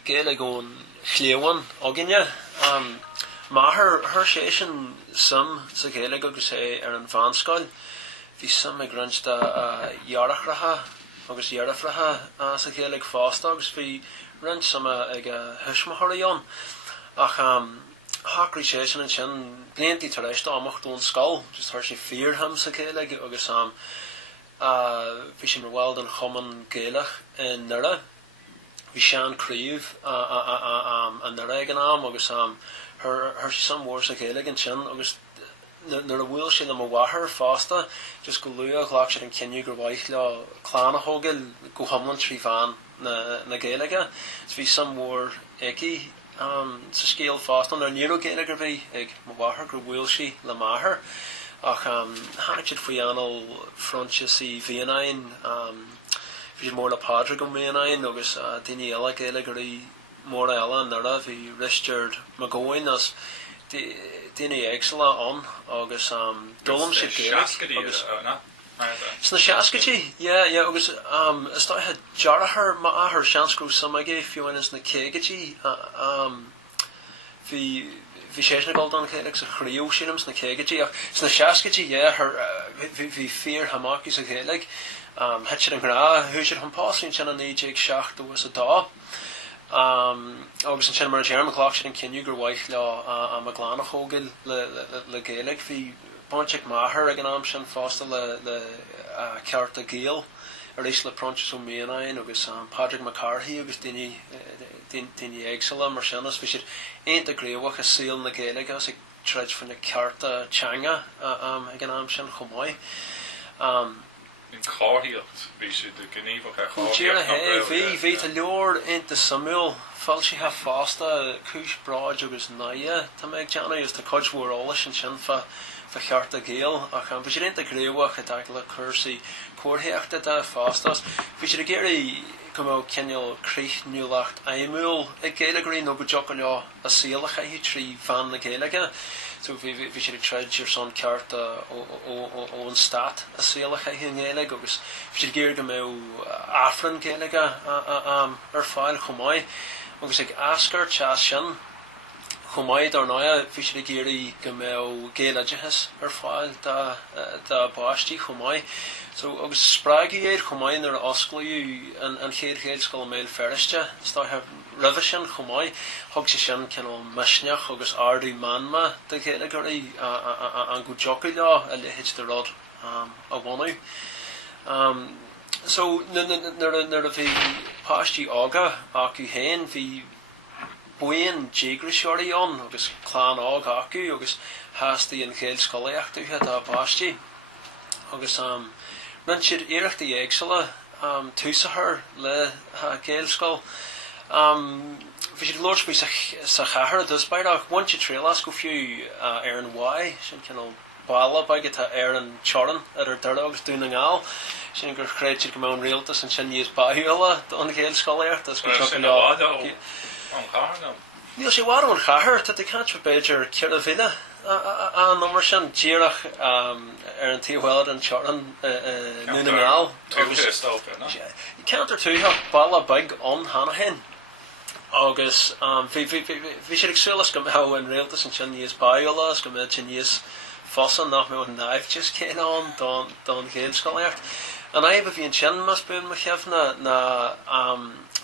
Gaeilge ón chléamhain aginne. Maher session some sa Gaeilge agus an Bunscoil. Bhí some ag rinsta Iardhalta agus Iardhalta sa Gaeilge fásta agus bhí rint some ag thuismothirí an. Ach Hacrí session an sin bliantí tar éiste amach ón scoil, just thuir sé fearham sa Gaeilge agus bhí sin bhfuil an chuman Gaeilge in nDoire. Bhí sean críomh an nDoire an am agus her some mór sa Gaeilge an sin agus nuair a bhfuil sin am wathair fásta just go luach lách sé an cinniú gur bhaith le chlánathógail go hamlan trí bhean na Gaeilge. Bhí some mór éici sa scéal fásta ar níor Gaeilge gur bhí ag wathair gur bhfuil si le maithair. Ach hánig siad faoi anal frontis I bhíonainn bhí mór le padra go bhíonainn agus daoine eile Gaeilge mór eile an nDoire bhí Richard McGowan as daoine éagsile an agus dulm siad Gaeilge agus sna seascatí agus is dóithe dearthar má ahar seanscrú samige fiúin is na céigetí Bhí sé na gáil an Gaeilge sa chríú sinam sna céigetí ach sna seascatí bhí fear hamachí sa Gaeilge het siad an gra thu siad an páslín sin an 1970 was a dá agus an sin mar Germanach siad an cinniú gur bhaith le a glánathógail le Gaeilge bhí Bonchic Maher ag an am sin fásta le cearta Gael ar éis le prontas ó Méanainn agus Padraig McCarthy agus daoine éagsile mar sin as bhí siad aontaghréomhach a síl na Gaeilge as ag treid fan na cearta teanga ag an am sin chomáid. In chruthaíodh bhí siad a gníomhach a chruthaíodh. Bhí a leor aonta Samuel fáil si ha fásta cúis braid agus naia tá méid teanna is tá coidhmhór álas an sin Fiachra Gael ach bhí siad aontaghréomhach a dtagla le cursaí chruthaíodhta de fástas. Bhí siad a géirí go mbeadh cinneal críochniúlacht aimúil ag Gaeilge nó go deocha leo a síalach a trí bhean na Gaeilge. So bhí siad ag treid ar son cearta ó an stát a síalach a Gaeilge agus bhí siad géir go mbeadh afran Gaeilge ar fáil chomáid agus ag ascar teas sin chomáid ar náia bhí siad ag géirí go mbeadh Gaeilgeachas ar fáil de báistí chomáid. So agus sprágaí chomáid ar osclaú an chéad scoil méil feriste is dá heb ribh sin chomáid thug sé sin cinál misneach agus ardú manma de Gaeilge an go deocha leo a lehéid de rud a bhunú. So nuair a bhí páistí ága acu héin bhí buin eagraíochtaí an agus chláán ág acu agus hástaí an chéad scoileachtaithe a páistí agus rint siad iireachta éagsile túsathair le céil scoil. Bhí siad glóir faoi sa chathair a dusbair ach bhaint siad trélas go fiú ar an bhaid sin cinál bála baige tá ar an teorann ar Dhoire agus dún an ngáil sin gur chréid siad go mbeadh an rialtas an sin níos baithúla don chéil scoileachtas go níl sé bhhad an chathair tá cant beidir cear a bhile an nómar sin díreach ar an tíomhhailad an teorann nún an ngáil ceantar túthe balla baig an hana hen agus bhí siad ag sulas go mbeadh an rialtas an sin níos baithúla go mbeadh sin níos fosan nach mé an naimh just céan an don chéil scoileacht. An aibh bhí an sin mas buin mar cheamhna na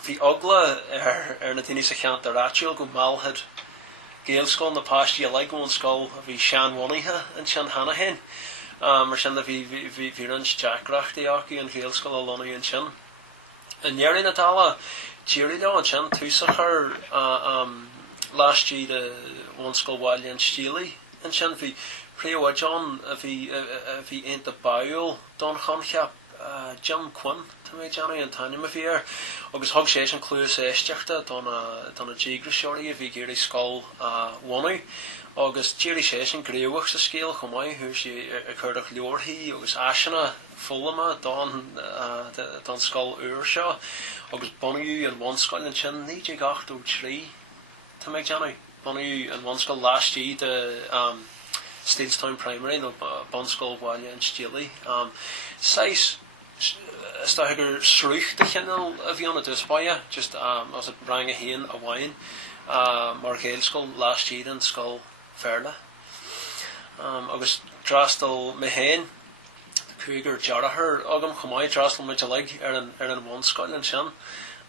bhí ogla ar na daoine sa cheant ar ráitiúil go málhead Gael scoil na páistí a leagh ón scoil a bhí sean bhunaithe an sin hana hen. Mar sin a bhí rint deacreachtaí acu an Gael scoil a lonaí an sin. An nearí na dála tíirí leo an sin túsachar láistí de ón scoil bhaile an stílaí an sin bhí Príomh John a bhí aonta baúil don chumcheap Jim Quinn tá méid Johnny an taine a bhí agus thug sé an clúas éisteachta donna eagraíochtaí a bhí géirí scoil bhunú agus tíirí sé an gréomhach sa scéal chomáid thu sé a chuirdach leorthaí agus aiseanna fullama don scoil uair seo agus bunú an Bunscoil an sin 1983 tá méid Johnny bunú an Bunscoil láistí de Statestown Primary no Bunscoil bhaile an stílaí. Stagur sruch de channel a bhí dus baie, just as it rang a hen a wine, mar Gaeilge last year in scoil Fairla. Agus drastal me hen, Cougar Jarahar, agam chumai drastal me jalig an Bunscoil and cheann,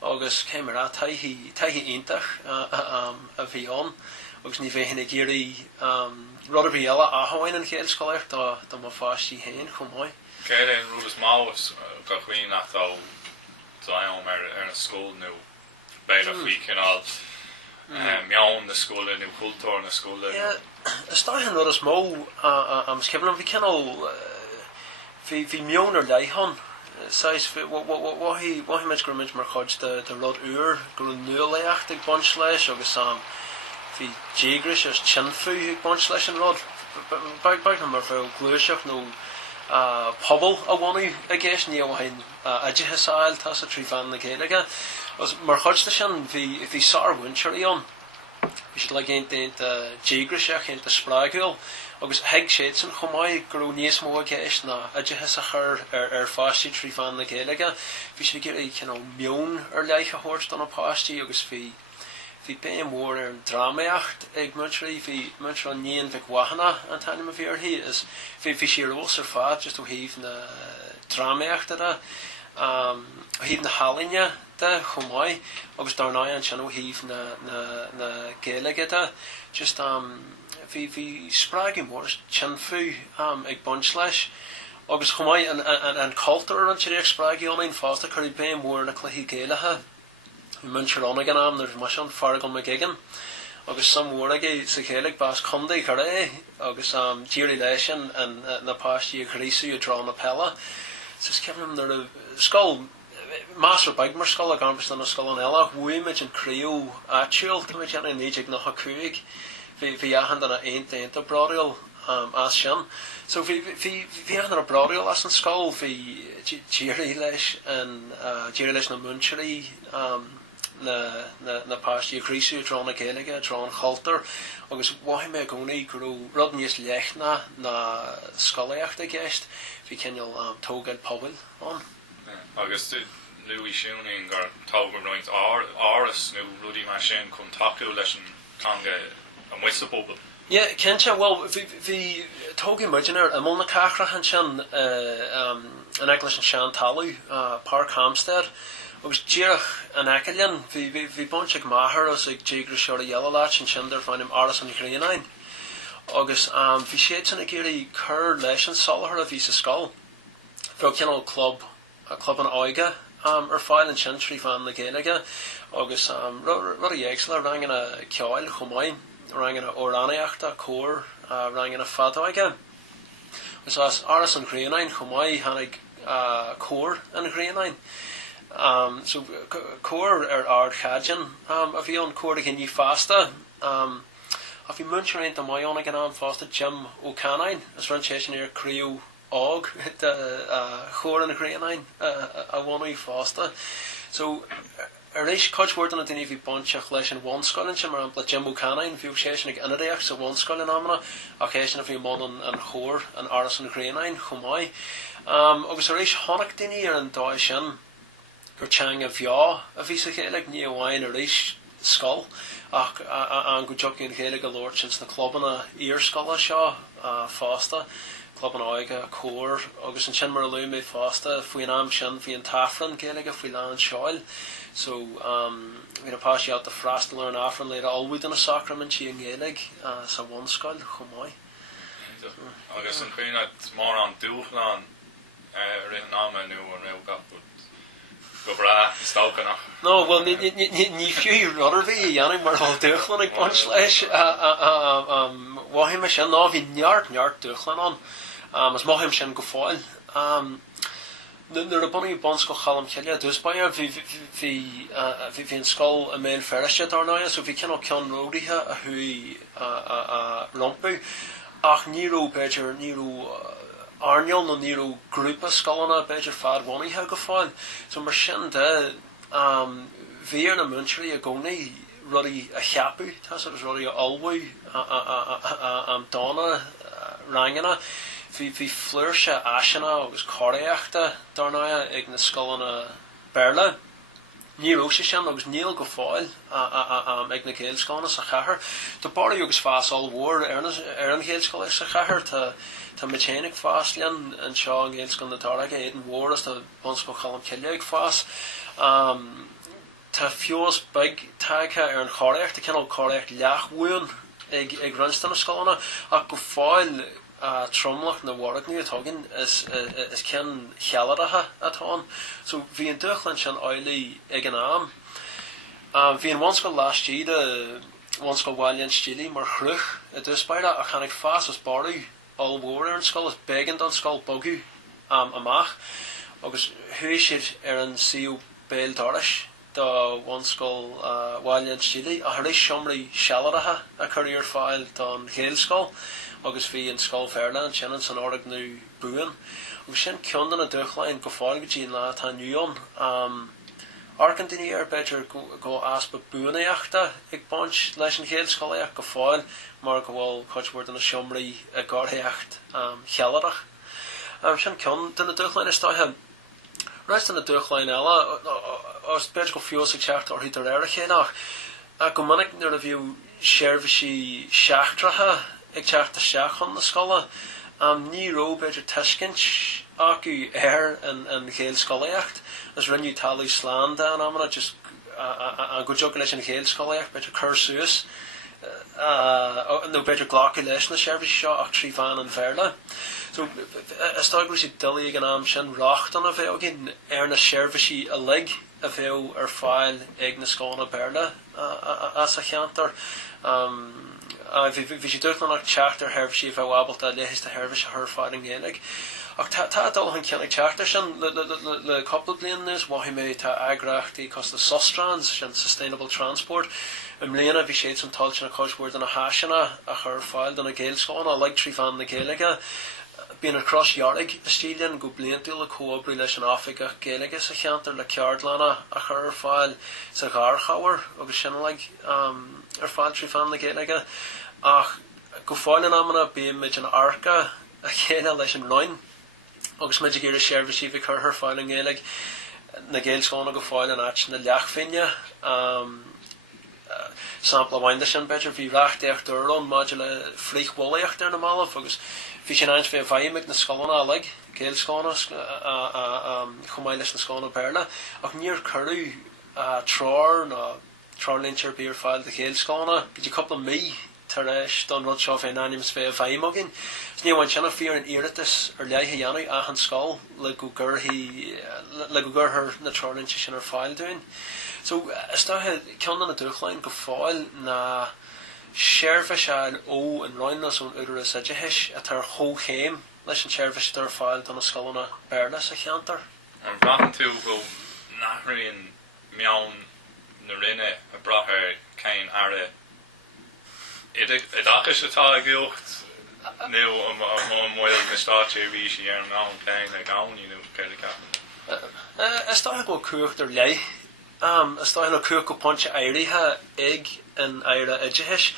agus came at taihi intach a bhí on, agus ní bheith hinna géirí rudder bhíala a hain an Gaeilge da ma fáistí hen chumai. Céireann rúdas málas go chuoin atá daim ar scoil nó beidir faoi cinál meán na scoile nó cultúr na scoile. Stáithin rud mó am sciblam bhí cinál bhí meonar leithan wahí meid gur muid mar chuid de rud uair gur nualéacht ag bont leis agus bhí déagrais as cheann ag bont leis an rud baag mar bheith glúiseach nó pobal a bhunú a gceist ní bhhain idir sáil tá a trí fan na Gaeilge. Mar chuidsta sin bhí sár winseir íon. Bhí si le géint déagriseach géint a sprágiúil, agus heag séad san chumáid gurú níos mó a gceist na idir a chur ar fáistí trí fan na Gaeilge. Bhí si gur meon ar leiche thuirt don apáistí agus bhí béim mór ar ddramaíocht ag muintrí bhí muintir an níon bheith wahanna an tainnim a bhíorthaí is bhí si rós ar fad just ó híomh na ddramaíochta híomh na hálainne de chumáid agus darnáid an sin ó híomh na Gaeilge just bhí sprágaí mór cheann ag bunt leis agus chumáid an cultúr an tíir ag sprágaí ónainn fásta chuir béim mór na cluichí Gaeilge. Muintir an am there's much on fargon me Leagann agus some mór aige sa Gaeilge bás condaí chu agus tíirí leis an na páistí eagraíochta drá na pella so ceann ar a scoil master bag mar scoil a gambas na scoil an eile bhuaimid an críú áitiúil tá méid an éideag na hacuig bhí ahan an a brádail as sin so bhí an a brádail as an scoil bhí tíirí leis na muintirí na páistí eagraíochta drá na Gaeilge drá an cultúr agus bhaid me gcónaí gurú rud níos leithna na scoileacht a gceist bhí ceanneal tógáil pobal an. Agus nuí siúnaí gur tógar roinnt áras nó rudí mar sin chun taú leis an tanga an muiste pobal. Kense well bhí tógaí muidinar am na Fiachra an sin an eaglas an sean talú Park Hampstead agus díreach an Eagraíochta bhí bunt ag maithir as ag déagras seoir a dhéile leat an sin ar fáinnim áras an igraíochta agus bhí séad san géirí chur leis an soláthar a bhí sa scoil bhí ceann club an Gaeilge ar fáil an sin trí fan na Gaeilge agus rud a dhéagsla rang a ceáil chumáid rang a óránaíochta cór rang a fadóige agus as áras an igraíochta chumáid hanig cór an igraíochta so cór ar chadjan a bhí an cór a gin ní fásta a bhí muintir an maionna gan an fásta Jim O'Canain as ran sin ar críú ág de chór an igraíochta a bhhainú fásta so éis coidhúir an duine bhí bonteach leis an Bunscoil sin mar an Jim O'Canain bhí sé sin ag inadéach sa Bunscoil an amna a chéis sin a bhí món an chór an áras an igraíochta chumáid agus éis tháinig duine ar an dóid sin gur cheann a bheá a bhí sa Gaeilge ní amháin ar éis scoil ach an go deoch an Gaeilge go leir sin na clubanna íorscoile seo fásta club an Gaeilge cór agus an sin mar luú mé fásta faoin am sin bhí an tafran Gaeilge faoi lean seáil so bhí na páistí out de freastal ar an afran léir alwyd an a sacrament sí an Gaeilge sa Bunscoil chumáid. Agus an chuoine mar an dúchlan rin náma nó an réilgapú go bra stalcanach. No, well ní fiú rudder bhí dhéanamh mar hall dúchlan ag bunt leis bhaim sin ná bhí neart dúchlan an as máim sin go fáil nuair a bunaí Bunscoil Colmcille dús baia bhí an scoil a mé ferriiste darnáide so bhí ceann ródaithe a thuí rompú ach níró beidir níró Arneol no níró grúpa scoilna beidir fad bhunaithe go fáil so mar sin de bhí ar na muintirí a gcónaí rudí a cheapú tá rudí a albú am dána rangana Bhí flúirse aisina agus chruthaíodhta darnáide ag na scoilena Béarla. Ní róise sin agus níl go fáil ag na chéilscoilna sa Cathair. Tá báirí agus fás all mhór ar an chéilscoil sa Cathair. Tá mechénic fás lean an seo an chéilscoil na Dhoire éan mhór as tá Bunscoil Colmcille ag fás. Tá fios big taigthe ar an chruthaíodh, tá cinál chruthaíodh leathmhúin ag rinstan na scoilna ach go fáil tromlach na waragní atágin is cin chealadatha atá. So bhí an duchlan sin oilí ag an am. Bhí an Bunscoil last year de Bunscoil bhailíonn stílí mar chruth a dúspáire a chanig fás as barú all mhór ar an scoil is began don scoil bogu amach agus thuis siad ar an sío béil doris do Bunscoil bhailíonn stílí a thuéis siomraí chealadatha a chuir fáil don chéilscoil agus bhí an scoil Fairland sin san org nó buin. Agus sin ceann a duchlein go fáil go dtíon lá tá nuon. Arcantíní ar beidir go aspa bhunaitheoirí ag báint leis an chéilscoileach go fáil mar go bhfuil chuidhúir an na siomraí a gáirthaíocht chealadach. Sin ceann den na duchlein is táithe. Reis den na duchlein eile os beidir go fios ag teacht or idir ar a chéanach. Go minic nuair a bhíú seirbhísí seachtratha ag teacht a seachon na scoile. Ní ró beidir tuiscint acu ar an chéilscoileacht as rinneú talú slán da an amna just a go jog leis an chéilscoileacht beidir chur síos nó beidir ghlacha leis na seirbhís seo ach trí bhean an bhéarla. So is tágrú sé dulí ag an am sin racht an a bheith agin ar na seirbhísí a lig a bheith ar fáil ag na scóna Béarla as a cheantar. Bhí sé dúirtna nach teachtar herbhsí bheith Abalta léhis de herbhis a thfáil an Gaeilge. Ach tá dul an ceannig teachtar sin le coppla bliain is bhaithí mé tá eagraíochtaí cos na Sustrans sin sustainable transport. Mléana bhí séad san táilte na coisbúir an na háisina a chur fáil don na Gaeilscoilna le trí bhean na Gaeilge. Bíon ar crosshearrig a stíleann go bliantú le cóabrú leis an África Gaeilge sa cheantar le Iardhalta a chur fáil sa gharchabhar agus sin le ar fáil trí bhean na Gaeilge. Ach go fáil an amna béim meid an arca a chéile leis an roimh agus meid géir a seirbhísí bhí chur fáil an Gaeilge na Gaeilscoilna go fáil an áit na leachfinne. Sampla bhainte sin beidir bhí reachtaíocht dúrón maidir le phríochmholaíocht ar na málamh agus bhí sin aint fé bhaimig na scoilna lig Gaeilscoilna chumáid leis na scoilna Béarla ach níor curú trár na trálíntear bíar fáil de Gaeilscoilna go dtí coppla mí tar éis don rud seo fé nánims fé bhaimogin. Sníomhain sinna fíor an iiritas ar leithe dhéanú a an scoil le go gurthar na trálínte sin ar fáil dúin. So is táithe ceann na duchlein go fáil na seirbhís ó an roinnas ón idir is idirtheis a tar chóchéim leis an seirbhís tar fáil don na scoilna Béarla sa cheantar. An bhreathn tú go nachraíonn meán na rinne a brathair céin ara idachas atá agraíocht nó am mhil na státe bhí sé ar an meán céin ag gánaí nó céile ceapan. Is táithe go cuacht ar lei. Is táithe le cuacht go ponte éirithe ag an éire idirtheis.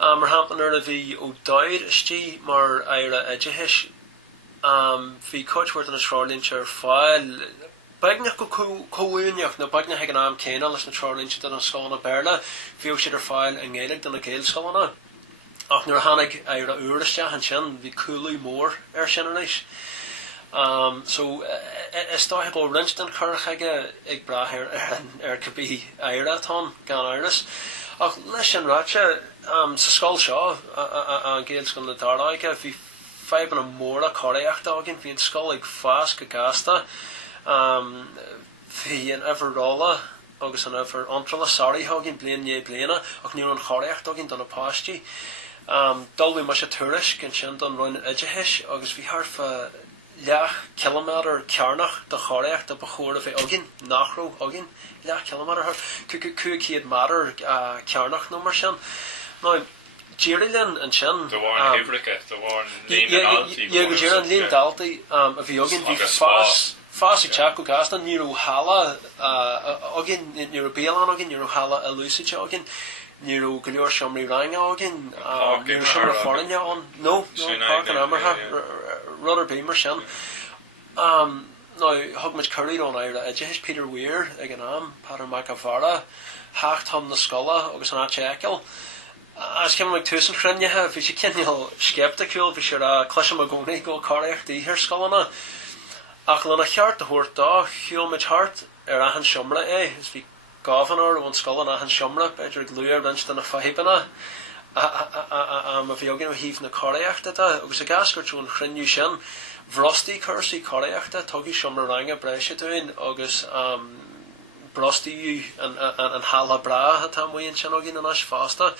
Mar hamplan ar a bhí ó Dhoire istí mar éire idirtheis. Bhí coidhúirt an na trálínte ar fáil Bagnach go cóúneach na bagnach ag an am céine leis na trálínte don an scoilna Béarla bhíoh siad ar fáil an Gaeilge don na Gaeilscoilna. Ach nuair tháinig ar a uairiste an sin bhí coolú mór ar sin anis. So is táithe go rint den churchaige ag brathir ar cabbí éire atá gan áras. Ach leis sin ráite sa scoil seo an Gaeilscoil na Dhoire bhí feibhan an móra chruthaíodh agin bhí an scoil ag fás go gasta. Bhí an Iardhalta agus an Iver antrala sarí hagin blian bliana ach níor an chruthaíodh agin don na páistí. Dul bhí mar sé tuairis cin sin don roinn idirtheis agus bhí thar leach kilometer cearnach de chruthaíodh de bachóir a bheith agin nachró agin leach kilometer cuaig matter cearnach nó mar sin. Now Géirilíonn an sin Dhoire Hibrecha Dhoire Leagann Iardhalta a bhí agin bhí fás ag teach go gasta níor hala agin níor bélan agin níor hala a lúsite agin níor go leor siomraí ranga agin níor siomra forinne an nó park an amartha rudder béim sin. Now, hug much curried on Ira, just Peter Weir, again, Pater Macavara, hacht on the scoile, agus an checkle. As came like two and friend you have, if you can, skeptical, if you're a clusham of going go correct, the here scoilana. Achlana heart, the hort dog, heal much heart, ahan shumra, as we governor, one scoil ahan shumra, better glue, wrenched in a fibana. If you're going to heave in the chruthaíodh, agus a gascart on chrinu shin, Vrosty cursi chruthaíodh, tuggy shumra ranga, brescia doing, agus brosty and hala bra, hatam we in Shanogin and Ash Fasta.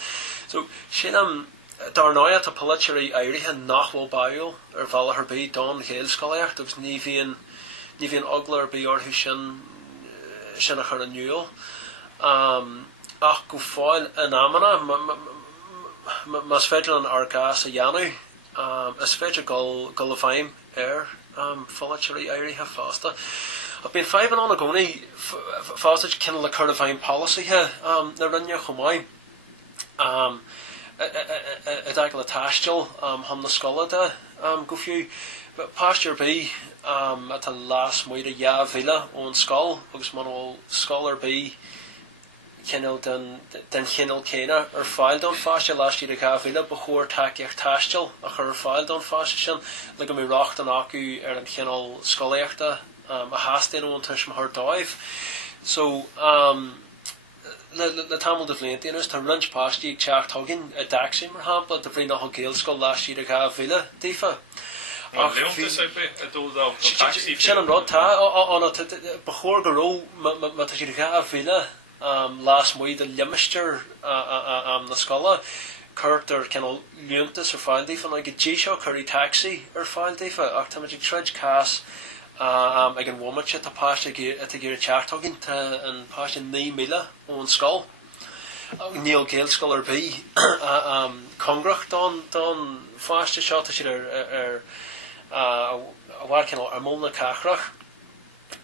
So, Shinam Darnoya to polychery and nachwal bail, or vala her be Dhoire scoile, was Nevian ugler be or who shin a newel. Ach go foil an amana, mas fedral and argas a yanu, as fedral gulafime air, polychery have faster. I've been 5 and on a goni faster can the curvine policy here, the runya humai. A dagla tastel, hum the scoile go few, but pasture be at the last moida ya villa on skull, because manual scholar be kennel then kennel cana or filed on fascia last year the villa before takiach tastel, a her filed on fashion, like a me rocked and aku and kennel scoileochta, a hastin on tush her dive. So the Tamil Devlin is to lunch past you chat hugging a daxim or hamp at the free no Gaeilge last year to villa difa. Shannon Rod on a before the row Matashika villa last week the Limister the scholar Curter can Luntus or file difa like a G-Shock curry taxi or file difa actamagic trudge cast. Again, woman at the past at the gear chat talking to and past in 9 mila on skull. Neil Gaeilge or B. Congrach don fast shot to working on Mona Cachrach.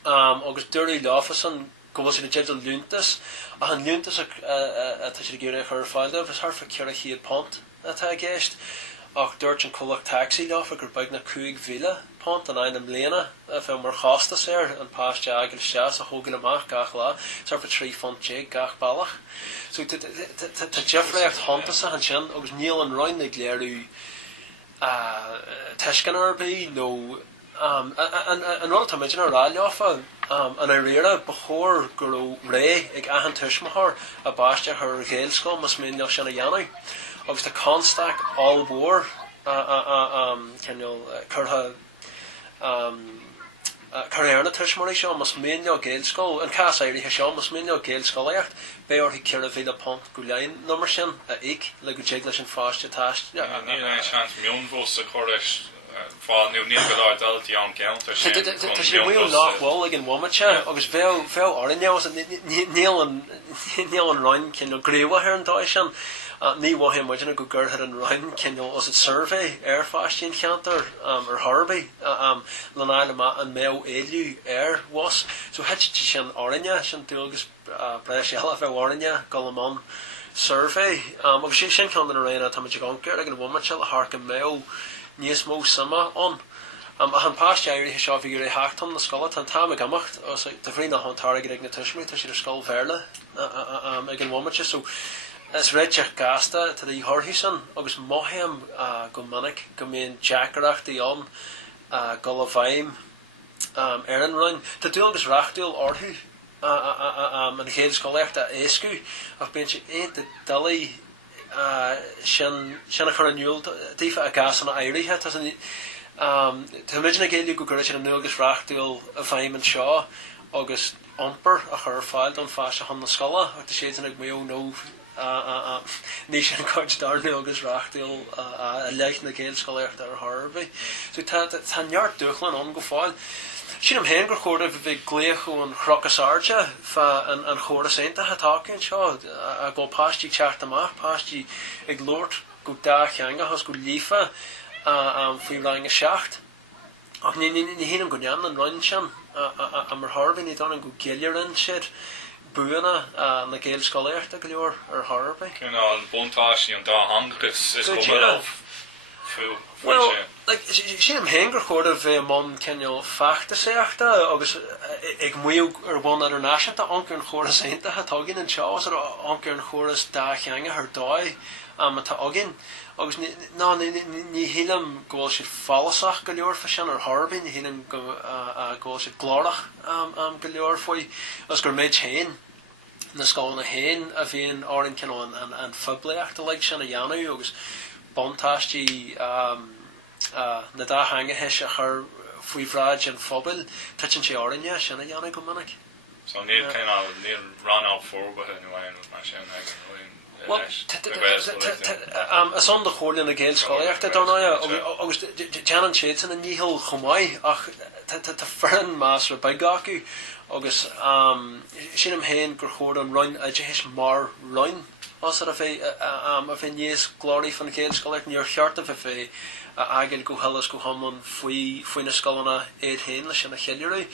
August Dirty Lofferson goes in the Jedel Luntus. And Luntus at the gear her file of his her for Cuireann Pont at I guessed. Ach Dirt and Culloch taxi off a Gerbigna Cuig Villa Pont and I'm Lena if I'm more hostas there and past Jaggel Shas a Hogan Mach Gachla, so for 3 font jig Gach Balach. So to Jeffrey at Hontasa and Shin, I was Neil and Ryan the Gleru Tishkanar be no and not to mention a rally off an area before Guru Ray, like Ahan Tishmahar, a Bastia her Gaeilge must mean Yoshanayani. Agus the constack all war can you curha Cuireann Fiachra must mean your Gaeilge and Cathair Hisham must mean your Gaeilge be or he kira villa pont Gulain number sin a ik like a jiglish and fast tash yeah chance mion vos a chorish fall new Iardhalta young counter she will knock well like in womacha agus vel orinya was Neil and Ryan can you grewa here in Dhoire Ní him wajan a go gurtha and Ryan can you was it survey air fast in counter or Harvey Lanile and Mel Elu air was so hitch shin orinya shin tugus pressure for orinya Golamon survey of shin counting around at Tamajagonker like a woman shall hark and Mel Niesmo summer on han past Irish shall figure hacked on the skull and Tamagamacht or the free not on target ignitishme to she skull verla again woman so it's Richard Gasta to the Horhison, August Mohem, Gomanik, Gomain Jackarach, the on, Gullavaim, Aaron Run, to do August Rachdil Orhu, and the Gaeilge Collecta Escu, I've been ain't the Dully, Shanachar Newell, Tifa Agas and Irie, hasn't to imagine a Gaeilge go Gurich and August Rachdil, Vaim and Shaw, August Umper, a her filed on Fasha on the Scola, at the shades and Igmeo no. Nation coach Darnell agus Rachdil leich na Gaeilge ar Harvey so tan yard duchlan on go fáil Sínam hen gur chóir bheith gléach an chrocasarja fa an chóir senta hatácin seo a go pastí teart amach pastí ag lort go da cheanga has go lífa faoi rang a seacht ach ní hínam go nean an roin sin a mar Harvey ní don an go gilliaran siad Buena na Gaeilge Collecta Gleor or Harvey. You know, Buntashi and Da Hangris is coming off Well, like she am hanger chord of mon kenyo fachta seachta agus ag muo one international anker and chorus ain't that togin and chaos or anker and chorus da hanga her doi ta ogin agus ni hilam go shit falsach galior fashion or harbin hilam go shit glorach galior foi as gur made chain na scoil na hain a bhíon áireann cinál an phoblaíochta like sin a dhéanamh agus bontáistí na dá hangathe a chur faoi bhráid an phobal tuitin sé áireanne sin a dhéanamh go minic. So níl run á fórbathe nó bhain mar sin well, as on the chóirlinn na Gaeilge scoileachta Donnghaile agus Déanann siad san a níhil chomáid ach tá fearan más ra bagacu agus sin am hain gur chóir an roin a dheis mar roin as a bheith níos glórí fan na Gaeilge scoileachta níor cheart a bheith agil go hellas go hamlan faoin na scoilna éad hain le sin a cheiliúra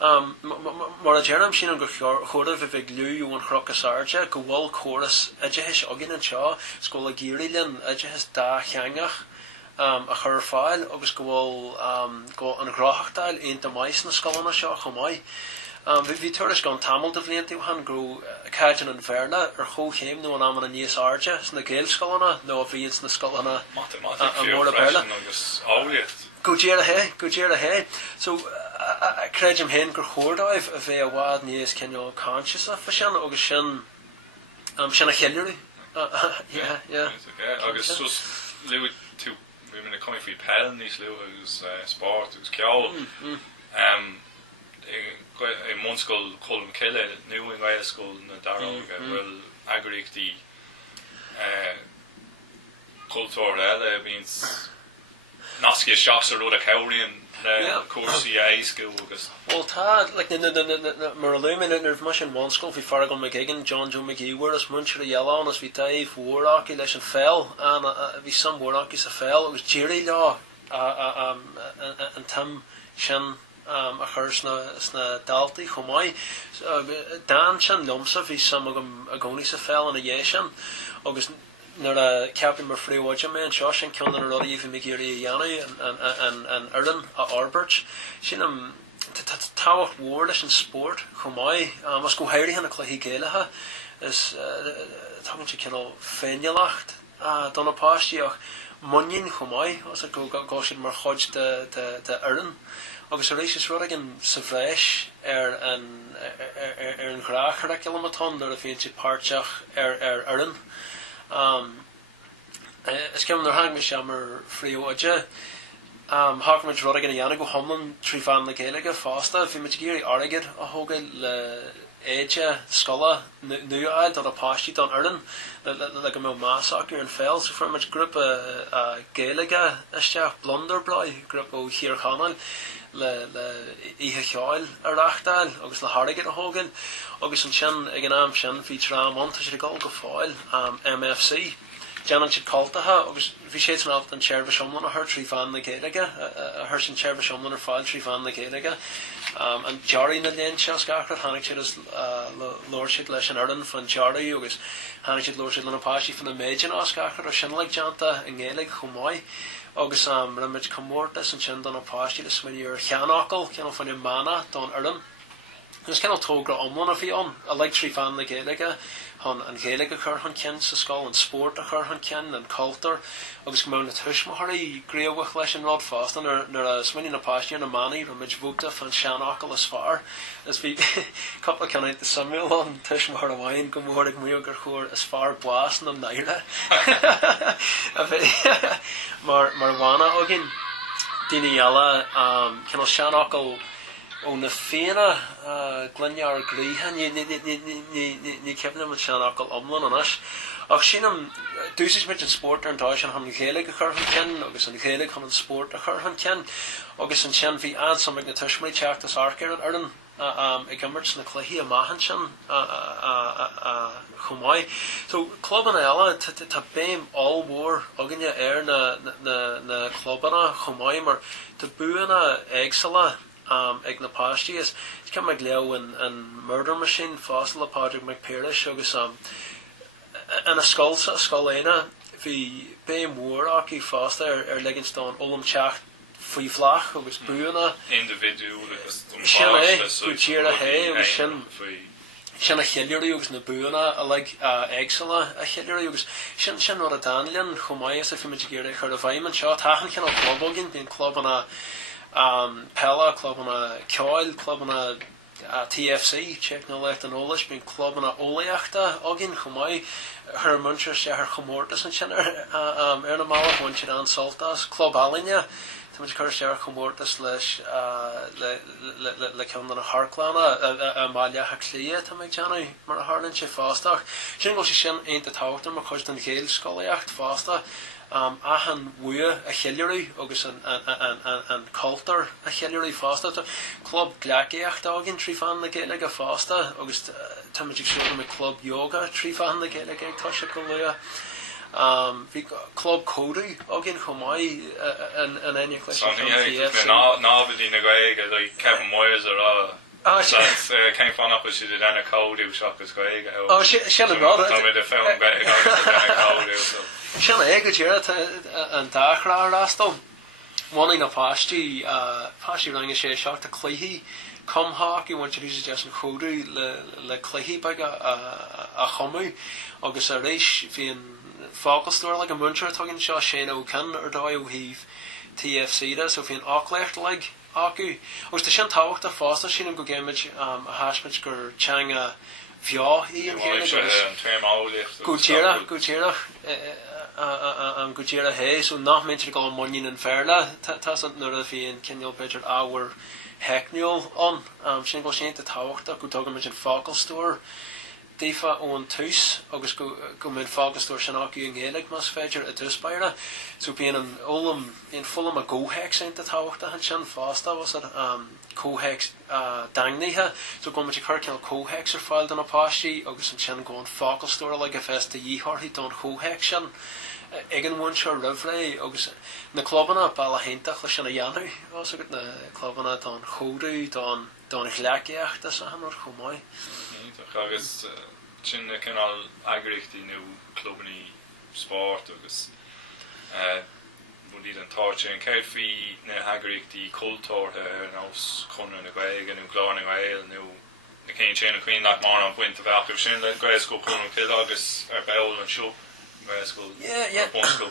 mar a dhearnam sin an gur chóir a bheith glú an chrochas airde go bhfuil chóras a dheis agin an seo scoil a géirilinn a dheis dá cheangach a chur fáil agus go bhfuil go an gráthachtáil aonta mais na scoilna seo chomáid. Bhí tuairis gan tamil de bhliain han go caidan an bherna ar chóchéim nó an am an níos airde sna Gaeilge scoilna nó a bhíons na scoilna an mór a bherla. Go déir a hé. So creidem hen gur chóirdáibh a bheith a bhád níos cinneál conscious a sin agus sin sin a cheiliúra. Agus just liú tú bhí mena coming faoi pedal níos liú agus sport agus ceol. In Bunscoil Colmcille nu in Gaeilge school na Dhoire bhfuil eagraíochtaí chruthaíodh means nasc seachas a rud a chabhraíonn le cuasaí school agus. Well tá like mar a lumin in mar sin Bunscoil bhí fargan McGigan John Joe McGee as munchar a yellow as bhí taobh mhórachí leis an fel an bhí some mhórachí sa fel agus dírí lá an tam sin a chur sna daltaí chomáid Dan sin lomsa bhí sam a gcónaí sa fel an a dhé sin agus nuair a ceapan mar phríomhaide mé an seo sin ceann an rudaí bhí micéirí a dhéanamh an Ireland a Arbert sin táhacht mhór leis an sport chomáid mas go háirí hena chluí Gaeilge is tágann sé cinál féinnealacht donna páistí ach muinneann chomáid as a go sin mar chuid de Ireland agus a rééis is rudaigh sa bhreis an ghra curriculum ar a bhíonn si páirteach Ireland. Is ceann nar hang me sem mar phríomhaide Háid rudaigh in dhéanamh go thomlan trí fan na Gaeilge fásta bhí muid géirí airgid a thógail le éide scoile nuaid ar a páistí don Ireland le go mé másachú an fel so for muid grúp a Gaeilge isteach blunderbláid grúp ó Chiarchannail le ihaicháil ar achtáil agus le háirgid a thógail agus an sin ag an am sin Fiachra Ó sé go fáil MFC Déanann siad cultathe agus bhí sé san an tseirbh seomlan a thir trí fan na Gaeilge a thir sin tseirbh seomlan ar fáil trí fan na Gaeilge an dearí na léon se scachar tháinig siad is lóir siad leis an Ireland fan dearí agus tháinig siad lóir siad lena páistí fan na méidean á scachar ar sin le deanta an Gaeilge chomáid agus rimid commórtas an sin don páistí le smuinú ar cheannacail ceann fan i mana don Ireland. Agus ceann tógra omlan a bhí a le trí fan na Gaeilge hon an Gaeilge chur chun ceann sa scoil an sport a chur chun ceann an cultúr agus go mbeann na tuismothirí gréamhach leis an rád fásta nar a smuinú na páistí na manaí rimid bhúta fan seannacail is fearr is bhí coppla ceannaid de Samuel an tuismothir a bhain go mór ag muo gur chóir is fearr blas na nDoire a bhí mar bhána agin daoine eile ceann seannacail ó na féine glunnear gríthe ní ceapna man seannacail omlan anas ach sin am dúsis mit an sport ar an dáis an han Gaeilge a chur chun ceann agus an Gaeilge chun an sport a chur chun ceann agus an sin bhí ansam ag na tuismirí teachtas arcéir an Ireland ag gimmert na cluichí a maithan sin chomáid. So club an eile tá béim allmhór aganne ar na clubanna chomáid mar tá buanna éagsala ag na páistí is ceann me leo an murder machine fásil a Patrick McPearse agus an a scoil éine bhí béim mór ach í fásta Leagann stán olam teach faoi bhlach agus buúna individual agus sin é go tíar a hé agus sin a cheilirí agus na buúna a le éagsala a cheilirí agus sin nó a Déanann chomáid a fi géir chu a bhaim an seo tachan cin clubbogin bíon club anna pella club anna ceáil club anna TFC check no left an ólas bíon club anna eagraíochta agin chomáid her muncher sé her chomórtas an sin ar na mála bhain sin an soltas club alinne tá muid chuir sé chomórtas leis le ceann na Harclána a máile ha clia tá méid teanna mar a hálann sé fástach sin go sé sin aonanta táhachttar mar chuir den chéil scoileacht fásta ahan bua a cheilirí agus an cultar a cheilirí fásta club Gaeilge agin trí fan na Gaeilge a fásta agus tá muid siúna me club yoga trí fan na Gaeilge tá se go lua bhí club códú agin chomáid an aine nábhadí na Gaeilge le Kevin Moyes ará céim fannach si de denna códú seachas Gaeilge sin an rá tá mid a film códú sin é go tíire an dachrá rástom bhain na páistí rang sé seach a chluichí comthach I bhaint ríos deas an chodú le chluichí beag a chomú agus a rééis bhí an fágastóir le an munseir tugann seo sé ó cin ar dóid ó híh TFC so bhí an áchléirt le acu agus tá sin táhacht a fásta sin go géimiid a háismid gur teanga bheo í an chéine go tíireach an go tíir a hé so nach mintir go muin an fearla tá nuair a bhíon cinneol beidir áhar heicneol an sin go sé a táhacht go tugann an fágastóir Dífa ón tús agus go mid fágastóir sin acu an Gaeilge mas féidir a dúspáire so bíon an ólam on fullam a cóheic a táhachtta an sin fásta was cóheic dangníthe so go muid chuir ceann cóheic ar fáil don apáistí agus an sin go an fágastóir le go festa dhíthirthaí don cóheic sin ag an bhain seo ribhré agus na clubbanna bailla héintach le sin a dhéanú os go na clubbanna don chodú don Gaeilgeachta sa hanor chomáid agus sin cinál eagraíochtaí nó clubbaní sport agus bud an táirte an céir fhí na eagraíochtaí cultúrtha ar nás chunú na Gaeilge nó glár na Gaeil nó na cén sin na chuoin nach mar an buinte bhealach sin le Gaelscoil chunú cid agus ar beil an siú Gaelscoil Bunscoil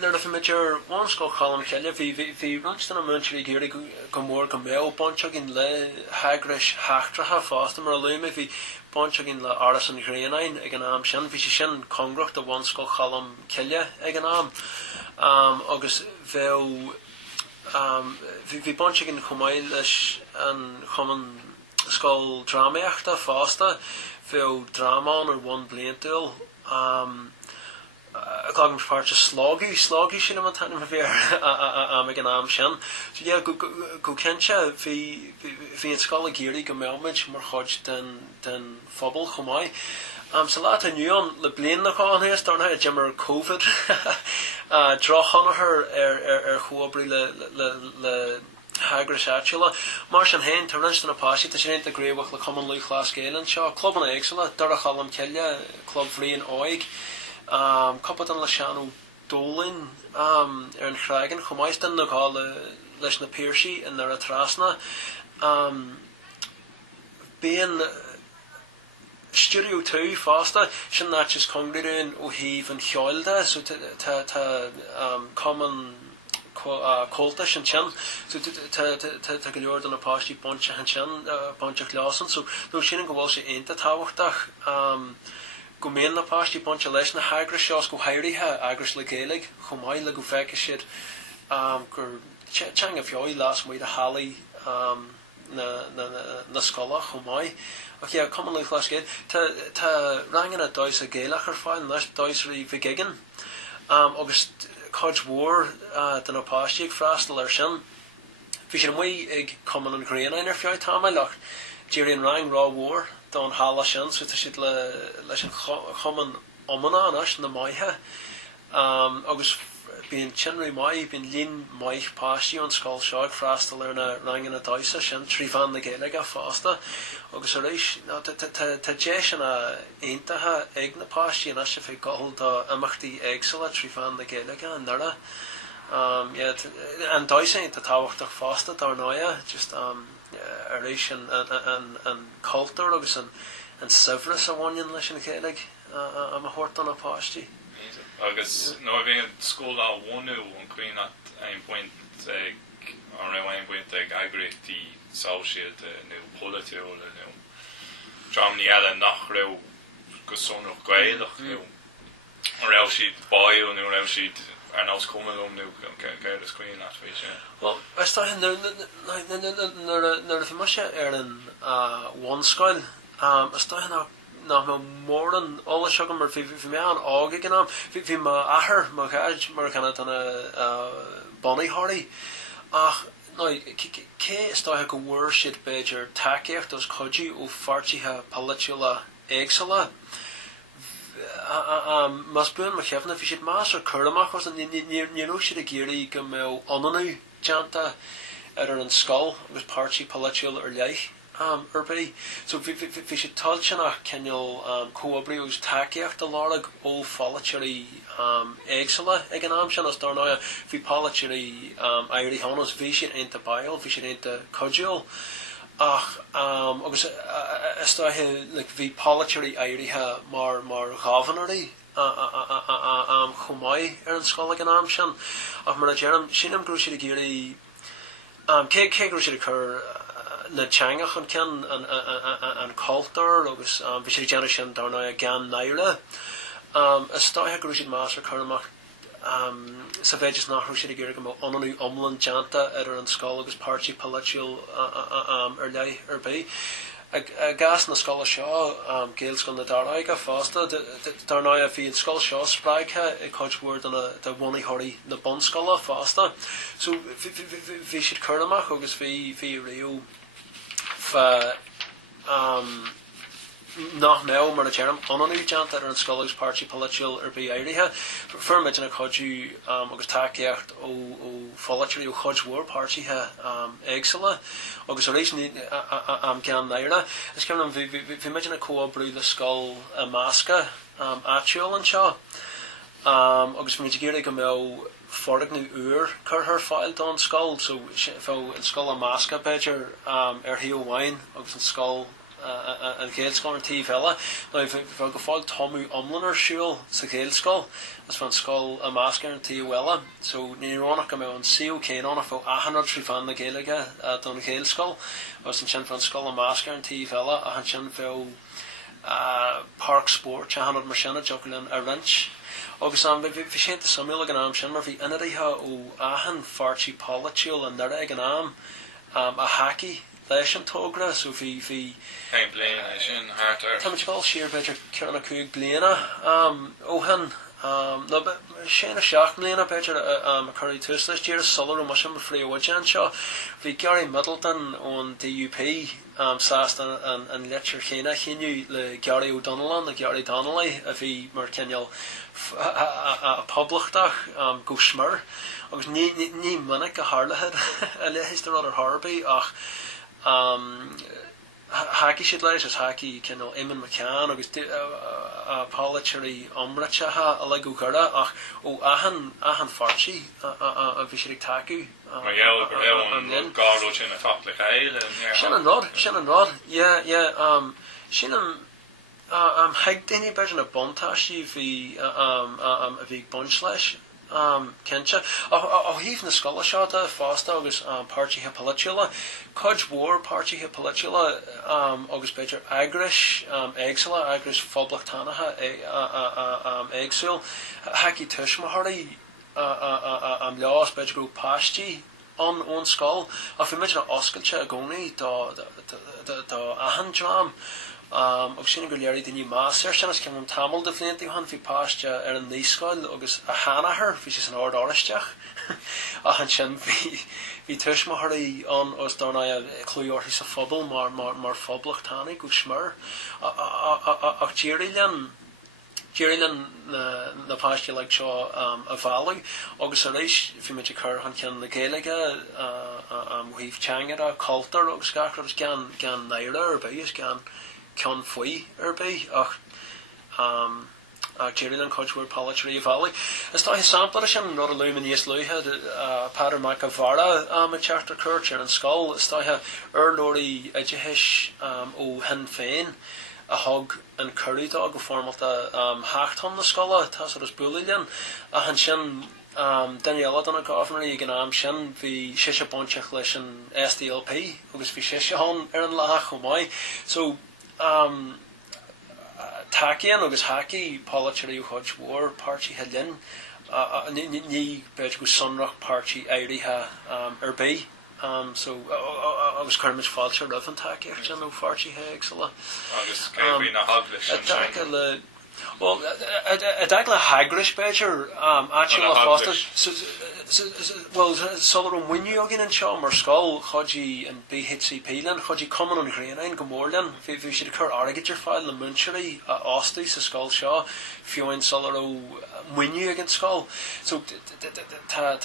Nuair a fimidir Bunscoil Colmcille bhí runstan a munseí géir go mór go mé bonse gin le hagrais heachtracha fásta mar a luime bhí bonse gin le áras an Gréanain ag an am sin bhí sé sin congracht a Bunscoil Colmcille ag an am agus bhí bonse gin chomáid leis an chuman scoil dramaíochta fásta bhí drámán ar bhain bliantúil Glágan páirte slágaí sin am an tanna bhíar ag an am sin. So go cinse bhí an scoil géirí go méid mar chuid den phobal chomáid. Sa lá a nuúan le blian nach áhéas darna Jimmar COVID drochanathir ar chuabrí le hagras atula mar an hain tarrans na páisi tá sin agréomh le cuman luú chlascéilen seo club an éagsala dar a Colmcille club bhríon óig coppad an le seanú dólinn ar an chráigean chomáid den na gáil leis na pearsí in ar a trasna bíon Studio 2 fásta sin náis congriún ó híh an cheáilde so tá common colta sin sin so tá go leor an apáistí bonse an sin bonse glásan so nó sin go bhfuil sé aonanta táhachtach go méon na páistí bonse leis na hagras seos go hairithe agus le Gaeilge chomáid le go feice siad gur teang a bheoí las muid a halaí na scoile chomáid ach cuman le chlascéid tá rangan a dóis a Gaeilge ar fáil leis dóisaí bhigigin agus Codge War den apáistí ag freastal ar sin. Bhí sé muí ag cuman an Gréanain ar feáid támaid lech díríonn rang rá war don hála sin so tá siad leis an chuman omana anas na maithe agus being chinry mai, being lean mai pasti on skull shag frasta learna rang in a dice sin trí fan the Gaeilge fasta agus arish ta jeshan a eintaha egna pasti and asha fi gohol da amachti egsala trí fan the Gaeilge and nara yeah and dice ain't the thabhairt fasta darnoya just arish and culture agus and severus a one in lishin Gaeilge I'm a hort on a pasti. Agus no bhíon scoil á bhunú an cuireann at ein point ar raibh ein point eagraíochtaí sáisiad nó pobal nó trámhní eile nach raibh go sonach Gaeilge nó raibh siad bail nó raibh siad ar nás Colmcille nó Gaeilge cuireann at fao sin. Well, I started nuair a bhí mar sé ar an Bunscoil I started nach mór an alla segan mar bhí mé an ága gan bhí má athair má chaid mar chana anna bhunaitheoirí ach cé istáithe go bhfuair siad beidir takeíocht os codí ó fartíthe politiúla éagsala mas buin mar cheafna bhí siad más ar churamach os níú siad a géirí go mé ananú deanta ar an scoil agus partí politiúla ar leith urbaí so bhí sé talchanach ceanneal cóabraí ús takeíocht a láraigh ó folitiúirí éagsala ag an am sin as darnáide bhí politiúirí éirí tháinas bhí siad ainta bail bhí siad ainta codúil ach agus istáithe bhí politiúirí éirithe mar ghabhanairí chumáid ar an scoil ag an am sin ach mar a deireadh sin am grú siad a géirí cé grú siad a chur na teangach an cin an cultúr agus bhí sé déanann sin darna gan nDoire istáithe grú siad más ar churamach sa bheith nachrú siad a ggéir go ananú omlan deanta ar an scoil agus partí politiúil ar leith ar bé gas na scoile seo Gaeilge na Dhoire fásta darna a bhí an scoil seo spráigthe I coidhúir de bhunaitheoirí na Bunscoil fásta so bhí siad churamach agus bhí riú nach mé mar a deireadh ananú deanta ar an scoil agus partí politiúil ar bé éirithe firmid in a codú agus takeíocht ó folitiúirí ó chodhúir partíthe éagsala agus a rééis gan nDoire is ceann bhí meid in a cóabrú le scoil a másca áitiúil an seo agus bhí géirí go mé fordig nu uur chur fáil don scoil so fá an scoil a másca beidir ar hí óháin agus an scoil an Gaeilge an tí bheile fá go fáil tomú omlan ar siúil sa Gaeilge as fan scoil a másca ar an tí bheile so níránach go mé an sío céanna fá ahanad trí fan na Gaeilge don Gaeilge agus an sin fan scoil a másca ar an tí bheile a an sin fá park sport ahanad mar sinna joglinn a rinch agus bhí sé samúla an am sin mar bhí inarithe ó ahan fartí politiúil an nDoire ag an am a haci leis an tógra so bhí bliana sin hartar tá bhil siar beidir ceanna 5 bliana óhan sé na 7 bliana beidir a chuirí tús leis tíar solar ó mar sin fríomhide an seo bhí Gary Middleton ón DUP sást an lecture chéine chéniu le Gary Ó Donnghaile na Gary Donnelly a bhí mar ceanneal a poblachtach go smur agus ní minic a hálahead a lehéis ar ar Harbaí ach haki siad leis as haki cinnal Eamon McCann agus politiúirí ombrachathe a le go gura ach ó ahan fartí a bhí siad ag taú mar an gáú sin a tapla chéile sin an rád sin am heag daoine beidir na bontáistí bhí a bhí bunch leis Kencha ó híh na scoile seo de fásta agus partíthe politiúla Codhúir partíthe politiúla agus beidir agris éagsala agris fóblachtanatha éagsúil haci tuismathirí am leás beidir go páistí an ón scoil a bhí meid na oscailte a gcónaí dá ahan drám agus sin go léirí daoine más ar sin as ceann tamil de bhliaintí han bhí páiste ar an níoscoil agus a hanathair bhí sé an ard áiristeach a han sin bhí tuismathirí an os darna clúorthaí sa phobal mar fóblachtánaí go smur ach tíirí lean Cuireann na páistí le seo a bhalaú agus a rééis fi me chur an cean na Gaeilge roimh cheann cultar agus gachar gan nDoire ar bé gan ceann faoi ar bé ach Cuireann coidhfuir poitrí bhalaú. Is tá sampla sin nó a luúman níos luúthe Padar Mac a bhara a teachtar chuir ar an scoil is tá urlóirí idirtheis ó hen féin a thug an chruthaíodh go formalta heachtam na scoile tá is buailíonn a han sin Daniela donna gáfnaí ag an am sin bhí siise bonteach leis an SDLP agus bhí siise hon ar an lách go maiid so takeíonn agus haci poitrí chuid mhór páirtí helinn ní beidir go sunrach páirtí éirithe ar bé so agus chuirmid fáilte roimh an takeíocht sin ó páirtí heagsala agus céimhí na hagla well, a dag le hagris beidir actually fosta well solar an winú agin an seo mar scoil chodí an BHCP lan chodí common an Gréanain go mórlan fi si chur agadidir fáil le munseí a ástaí sa scoil seo fiúin solar ó winú agin scoil so tá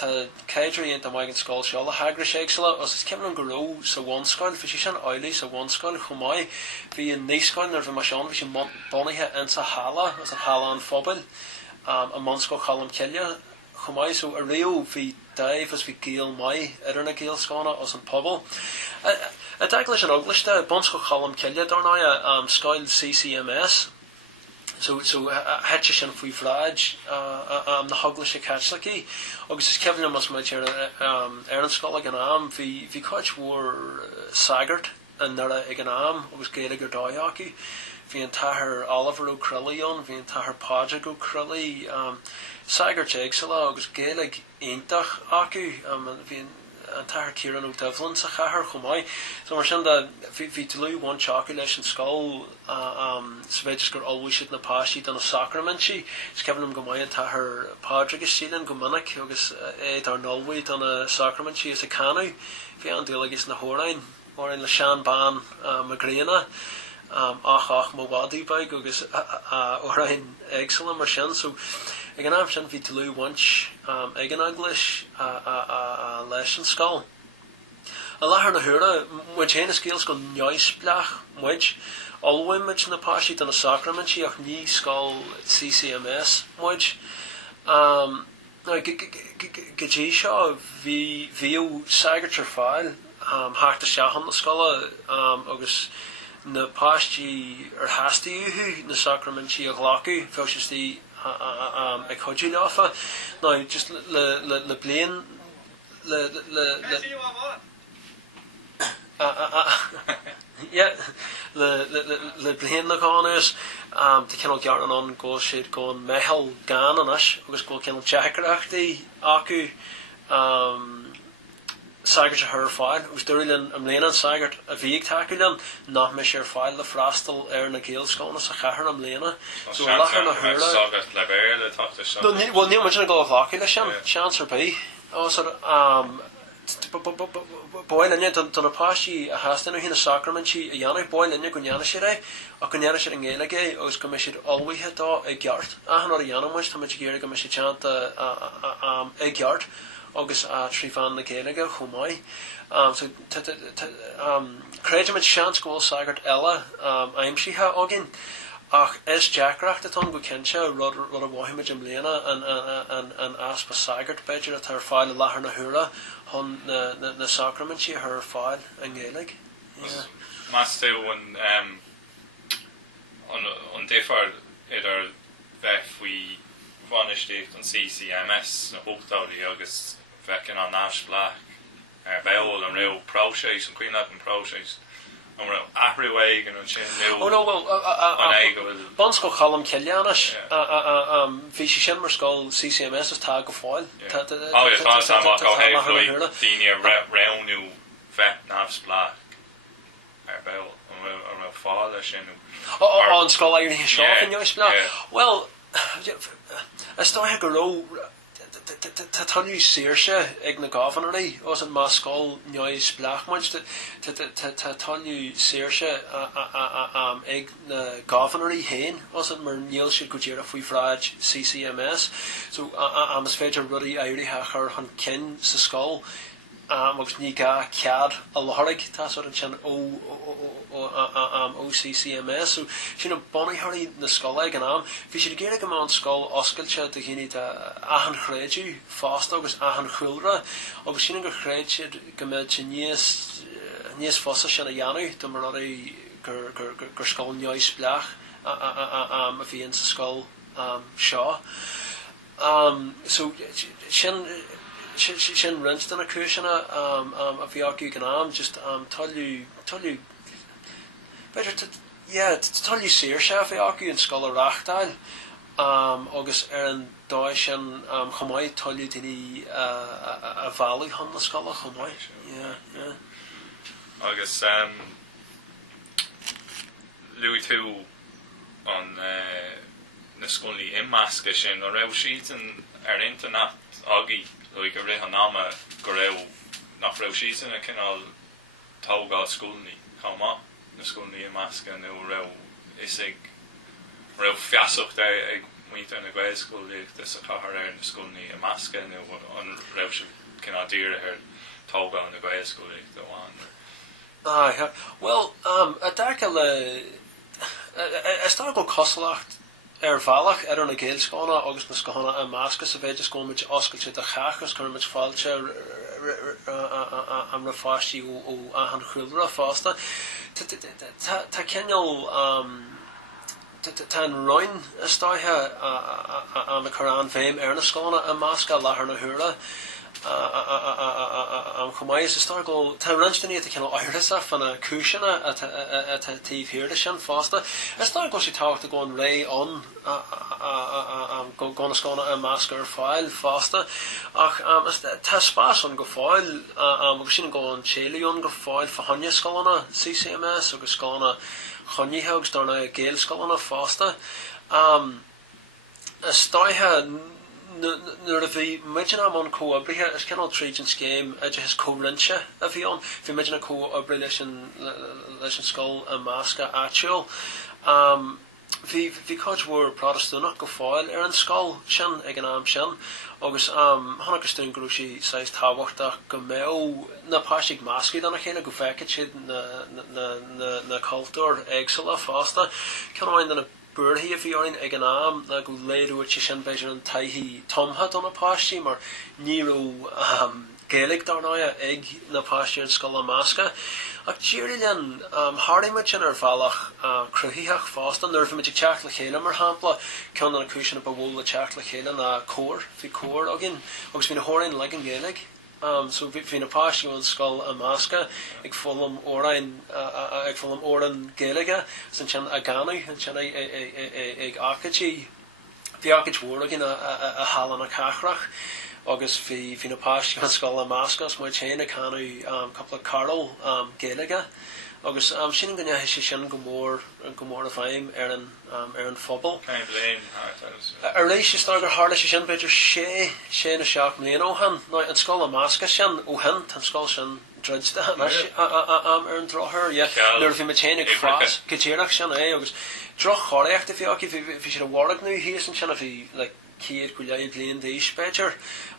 céidirí an am scoil seo le hagris éagsala os is cean an goró sa Bunscoil fi si sin oilí sa Bunscoil chumáid hí an níoscoil nar bhí mar seán bhí sin bonithe an sa hala as an hala an pobal a Bunscoil Colmcille chumáid so a réo hí daibh as bhí géal mai idir na géal scána as an pobal a dag leis an oglaiste Bunscoil Colmcille darna scoil CCMS so hete sin faoi bhráid na hagla sé catlaí agus is ceann mas muid ar an scoil an am hí coid mhór sagart an nara ag an am agus Gaeilge Dhoire acu hí an tathair Oliver ó Crullion hí an tathair Pádraig ó Crully sagart éagsala agus Gaeilge éintach acu hí an tathair Ciarann ó Dublin sa chathair chumáid so mar sin hí tulú bhain teacu leis an scoil sa bhéidir gur alwaisiad na páistí don na sacramentí is ceann go maiid an tathair Pádraig is sílan go minic agus éiad ar nolwaí don na sacramentí is a canú hí an déal agus na hórain mar in le sean ban magréana ach mo bhádí baig agus órain éagsala mar sin so ag an am sin bhí tulú bhaint ag an aglis leis an scoil a lethar na thura muid chéna scéals go neoisblach muid alwaimid na páistí don na sacramentí ach ní scoil CCMS muid gotí seo bhí ó sagart ar fáil háachta seachan na scoile agus na páistí ar hastaíú na sacramentí a ghlacu fáistí ag chodí lefa no just le blian le blian le gáis te cenal gearan an ggó siad gón mehel gan anas agus ggó cenal cheagraachtaí acu sagart a thur fáil agus dúiríonn am léana sagart a bhíag takeíonn nach me sé ar fáil le freastal ar na géal scóna sa chathair am léana so lechar na thura sagart le béir le tata sin well níl muid go bhlaci le sin seans ar bé boilinne don na páistí a hastain hína sacramentí a dhéanamh boilinne go neana sé ré a go neana sé an Gaeilge agus go me siad alwaithe dá ag geart a an ar a dhéanamhaid tá muid géir go me sé teanta ag geart agus a trí fan na Gaeilge chumáid so creidimiid sean scóil sagart eile aimsíthe agin ach is deacracht atá go cinse rud a bhhaimiid am léana an aspa sagart beidir a tar fáil a lethar na thura hon na sacramentí a thur fáil an Gaeilge Mas tú an défar idir bheith faoi bhainisteocht an CCMS na hochtáirí agus fecin an náisblach ar béil an réo próséis an cuinead an próséis an réo ahrúéig an sin oh no well Bunscoil Colmcille bhí sé sin mar scoil CCMS is tá go fáil daoine raonú bheith náisblach ar béil an réo fáil sin an scoil éirithe seo an neoisblach well is dóithe go ró Tá séirse ag na gabhanairí os an scoil neois bleachmaid tá séirse ag na gabhanairí hain os an mar níl siad go dtíar a faoi phráid CCMS so is féidir rudí éirithe chur chun cinn sa scoil agus ní ga cead a láthraigh tá an sin OCCMS so sin an boníthirí na scoile gan am bhí siad géad go an scoil oscailte de chéine ahan chréidú fásta agus ahan chuilre agus sin go chréid siad go méid sin níos fosa sin a dheanú do mar gur scoil neois bleach a bhíon sa scoil seo so sin rint in a cúisina a bhí acu gan am just talú talú séir se bhí acu an scoil reachtáil agus an dóid sin chomáid talú daoine a bhelaí chun na scoile chomáid agus luí tú an na scoilí imasca sin ó raibh siad ar internet agaí Like go raibh an náma go raibh nach raibh sísan a cinál tógáil scoilní chomá na scoilní imasca nó raibh is ag raibh fiasacht ag muointe na Gaeilge is a chathair ar na scoilní imasca nó an raibh se cinál Dhoire ar tógáil na Gaeilge do bháin. Well, a darcha le is tá go cosalacht bhealach ar na Gaeilge agus na scohanna imasca sa bhéidir scóid oscailte a chachas chun mit fáilte an rafáistí ó ahan chuilre fásta tá ceanal tá an roimh istáithe an na Cuireann béim ar na scohanna imasca lethar na thuaire chomáis is tá go tá rinstaní a cinál áirisa fan na cúisina a tíomhhirirde sin fásta is tá go sí táhacht a gón ré an go na scoilna imasca ar fáil fásta ach tá spás an go fáil agus sin go an chéalaíonn go fáil fahanne scoilna CCMS agus scoilna choníthe agus darna Gaeilge scoilna fásta is táithe nuair a bhí midin am an cóabrithe is cinál tríd an scéim a de his córinse a bhí an bhí midin a cóabri leis an scoil imasca áitiúil bhí cáid Protestantach go fáil ar an scoil sin ag an am sin agus tháinig stún grúsí 6 thabhairtach go méo na páistigh máscaí anna chéile go bhfeicead siad na cultúr éagsúla fásta ceann na buirthaí a bhíorin ag an am na go léadúid sin beidir an taithí tomtha don na páistí mar níú Gaeilge darnáide ag na páistí an scoil imasca ach tíorí lean háiríid sin ar bhealach chruthaíodh fásta nuair bhí teach le chéile mar hampla ceann na cúisina ba bhfuil le teach le chéile na cór bhí cór agin agus bhí na háirín Leagann Gaeilge so bhí na páistí an scoil imasca ag fólam óran Gaeilge san sin a ganú an sin ag acatí bhí acad mhór agin a halan a cachrach agus bhí na páistí an scoil imasca má chéanna canú coppla Carol Gaeilge agus sin go nethe sé sin go mór a bhaim ar an pobal ar rééis sé gur hála sé sin beidir sé na 7 mbliana ó han ná an scoil imasca sin ó hen tan scoil sin dreidste ar an drothir nuair bhí chéannig frás gotíireach sin agus droch choireachta bhí sé a bhharragnú híos an sin a bhí céad go leid blion déis beidir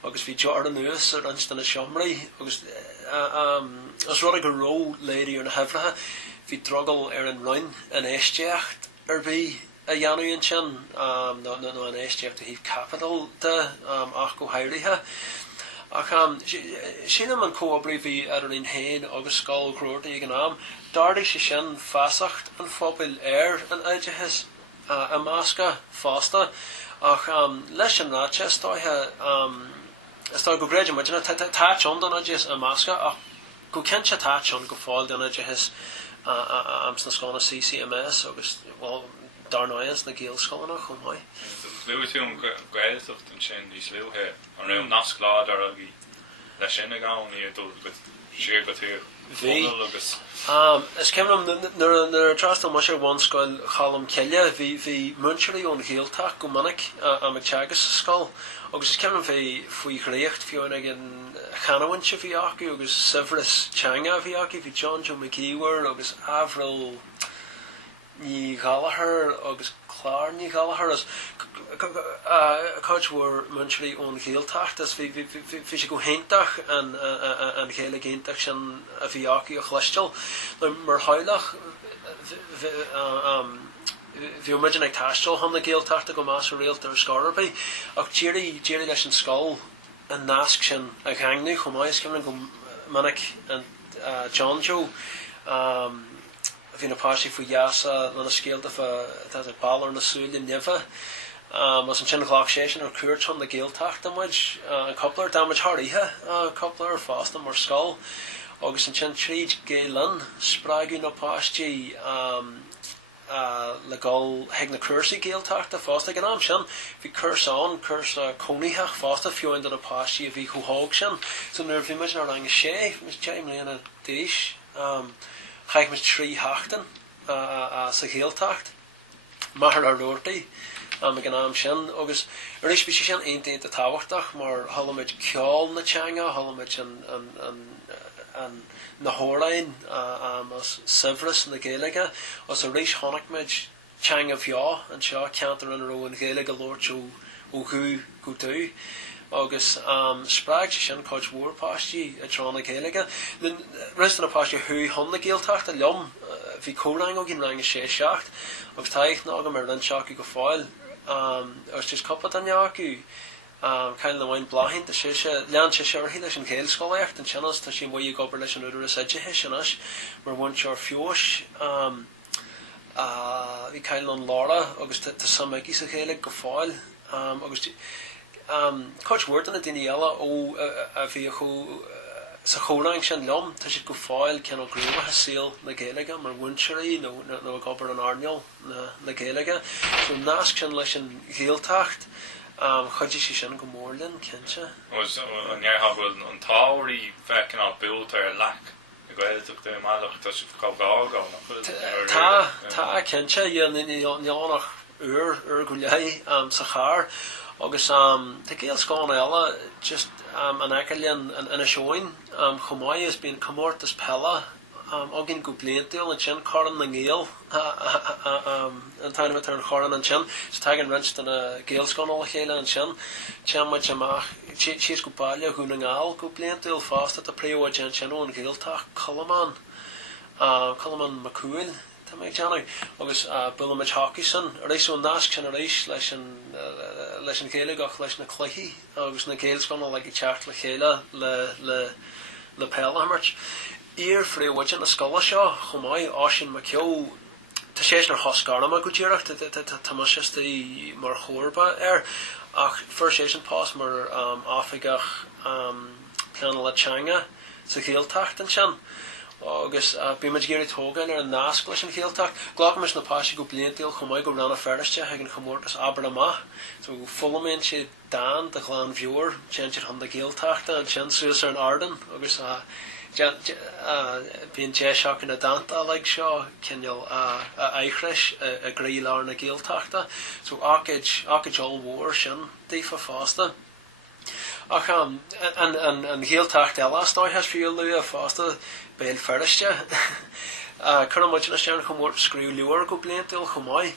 agus bhí Jordan nuas ar anstan na seomraí agus as rud go ró léirí ar na hefrathe bhí drogel ar an roin an éisteacht ar bhí a dheanú an sin nó an éisteacht a híh capital de ach go háirithe ach sin am an cóabrí bhí ar an hain agus scoil chrúirta ag an am dardaigh sé sin feasacht an phobal ar an aideachas imasca fásta ach leis an ráte istá go gréidir mar táitseán don aideas imasca ach go cinse táitseán go fáil don aideachas sna scoilna CCMS agus darnáas na Gaeilge scoilna chumáid. Luú tú an Gaeilgeocht an sin níos luúthe an raibh nasc lád ar agé leis sin a gáin í dul go sé go tú agus is cemlam nar trastal mar sé Bunscoil Colmcille hí muintirí ón Gaeilge go minic am a teagas sa scoil agus is cemlam bhí Fiachra fiúin ag an chanhain se Fiachra agus sifras cheann Fiachra hí John Joe McKeewer agus Avril ní Gallagher agus Clár ní Gallagher as coachwar muintirí ón Gaeilge as hí sé go héintach an chéile géintach sin a Fiachra chluisteil mar hailach bhí muidir ag taistil chun na Gaeilge go más réaltar scarabí ach tíirí leis an scoil an nasc sin a ganghnú chum mais cemna go minic an John Joe hí na páistí faoi jaasa na scéalta fa balar na súile nimhe mas an sin chlách sé sin ar cuairt chun na Gaeilge amid an coupler damage haríthe coupler fásta mar scoil agus an sin tríd Gaeilge sprágu na páistí le gáil heag na cuasaí Gaeilge fásta gan am sin bhí cuasán cónaítheach fásta fiúin na páistí a bhí chuthóg sin so nuair bhí muid ar rang sé mis James léana déis chaig mis trí heachtain sa Gaeilge mahar ar roirtaí me gan am sin agus éis bhí sé sin aontainn a thabhairtach mar tholamid ceáil na teanga tholamid an na hórain as sifras na Gaeilge as a rééis tháinacmid teanga bheo an seo ceantar an ró an Gaeilge lóirt ó go tú agus spráig sé sin coach war páistí a trán na Gaeilge rest na páistí thu chun na Gaeilge a leom bhí córang ó gin rang sé seacht agus taich ná go mar an seacu go fáil agus just coppla an neacu kind of wine blahin the shisha lean shisha he leis an céil scoileacht an channels tá sin bhaí gobar leis an úidir a saide hisanas mar bhain seir fios hí kind an lára agus tá samigi sa chéile go fáil agus coach word an a daine eile ó a bhí chu sa chórang sin lom tá si go fáil cean ó grúma ha síl na Gaeilge mar bhainseoirí nó a gobar an airneol na Gaeilge so nasc sin leis an Gaeltacht chuidir sí sin go mórlinn cinnte was an nearhabhfuil an táirí fecin á built ar lech a Gaelteach de máach tá si go gága tá cinnte neánach ur go léi sa char agus tá géal scáin eile just an eicilíonn an a seoin chomáid is bíon commórtas pella agin go bliantil an sin choran na ngéal an tainmh an choran an sin so tá an rinst an a géalscáil chéile an sin teamid amach tíos go bailile chu na ngáil go bliantil fásta a príomhid an sin ón Gaeltacht Colmcille Cuireann tá méid teanna agus bulamid Hawkinson a rééis ón nasc sin a rééis leis an chéileach leis na cluichí agus na géalscáil le teach le chéile le pellammart Iar fríomhid na scoile seo chomáid ásin ma ceol tá sé nar thoscarna go dtíireach tá muisistí mar chórba ach fir sé an pás mar áfigach pleanna le teanga sa Gaeltacht an sin agus bíimiid géirí tógáin ar an nasc leis an Gaeltacht ghlachamis na páistí go bliantil chomáid go ranna feriste ag an chomórtas aber amach so fullméin sé dan de chláán bhúr sin chun na Gaeltachta an sin suas ar an ardan agus bíon té seach in a danta le seo cinneal éichreis a grílar na Gaeltachta so áid all mhór sin dífa fásta ach an Gaeltacht eile stáithes fiú lu a fásta béal feriste chuna muid na sin chumór scríú luúir go bliantil chomáid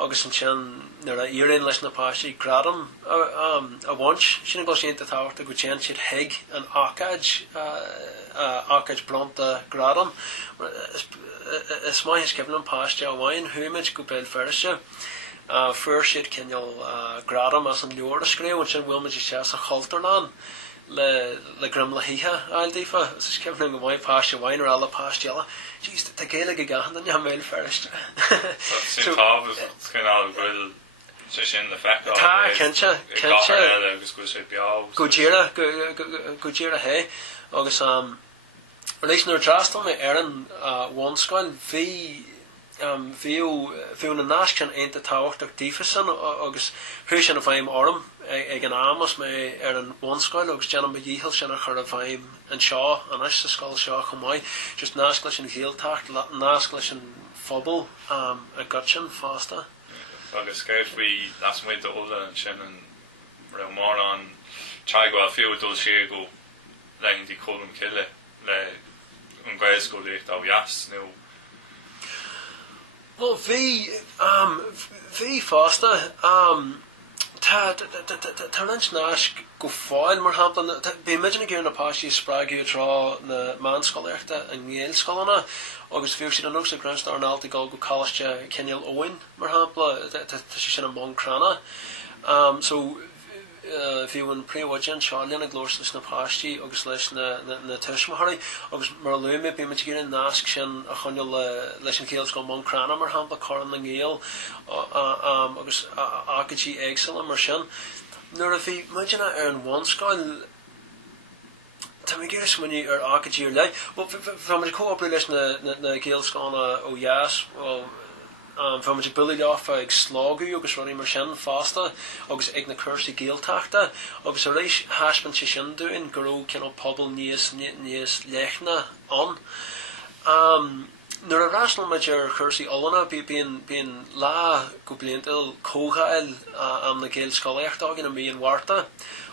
agus an sin nar a iarraon leis na páistí gradam a bhaint sin go sin táhachtta go tean siad heig an ácaid blonta gradam is mai is ceann an páiste a bhain thuimiid go béal feriste fuair siad cinneal gradam as an leor a scríú an sin bhfuil sé a choltarnán le grim le hithe aildífa is ceann go bhaid páiste bhain ar eile páiste eile Jeez, tá Gaeilge gahan an méil feriste. Sin tábh cinál bhfuil sé sin le feicáil. Tá cinnte agus go sé beág. Go ddíire hé agus rééis nuair drastal mé ar an Bunscoil bhíú na nasc sin aonanta táhachtach dífa san agus thu sin a bhaim orm ag an amos mé an Bunscoil agus Déanann díhil sin a chur a bhaim an seo an is sa scoil seo chumá just nasc leis an Gaeltacht nasc leis an pobal a gutsin fásta. Agus ceir faoi las muid óla an sin an ra mar an teagháil fiúdul sé go Leagann tí Colmcille le an Gaeilge á bheas nó. Well, bhí fásta tá rint nasc go fáil mar hampla bí midin gur na páistí sprágiú trá na manscoileachta an Gaeilge agus bhíh siad an nuach sa grandsta an alta gáil go cáiste ceinial óin mar hampla tá sé sin an món crana so bhí bhain príomhhaidin seo leanna glóir leis na páistí agus leis na tuismathirí agus mar luime bí muid gur an nasc sin a chuneal leis an céal go món crana mar hampla choran na Gael agus agatí éagsala mar sin nuair a bhí muidina ar an Bunscoil tá mé gur smuinní ar agatí ar lei bhí muid cóopla leis na Gaelscána ó dheas bhí muid buí leáfa ag slágu agus ruí mar sin fásta agus ag na chuirsaí Gaeltachta agus a rééis haispan sé sin dúin go raibh ceann pobal níos leithna an. Nuair a rásnal muid ar chuirsaí olana bíon lá go bliantil cóghail am na Gaelscoileachta gin na míon warta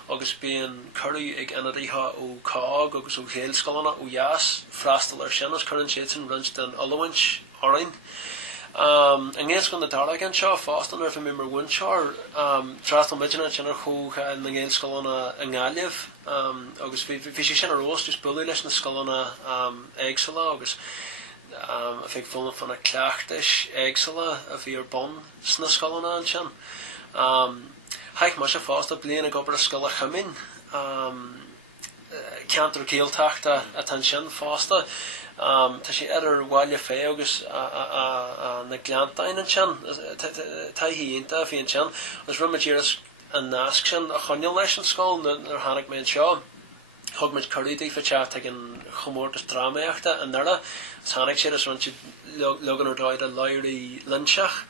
agus bíon curú ag inadíthe ó cág agus ó Gaelscoilena ó dheas freastal ar sin as chuann siad an rint den olhaint orainn. An ggéas gon na Dhoire an seo fástan ar bhí mé mar bhainseir trastal midina sin ar chóga na Gaelscoilena an Gaeilge agus bhí sé sin ar rós just buí leis na scoilena éagsala agus a bhíh fóna fanna cleachtais éagsala a bhí ar bon sna scoilena an sin. Haich mar sé fásta bliana a gobar a scoil a chamin ceantar Gaeltachta a tan sin fásta. Tá sé idir bháile fé agus na gleantain an sin tá híonnta a bhí an sin agus ruimeid an nasc sin a chuneal leis an scoil nar tháinig mé an seo thug muid choirídaí fateach ag an chomórtas drámaíochta an nara tháinig sé as run siad Leagann ar Dhoire leirí linseach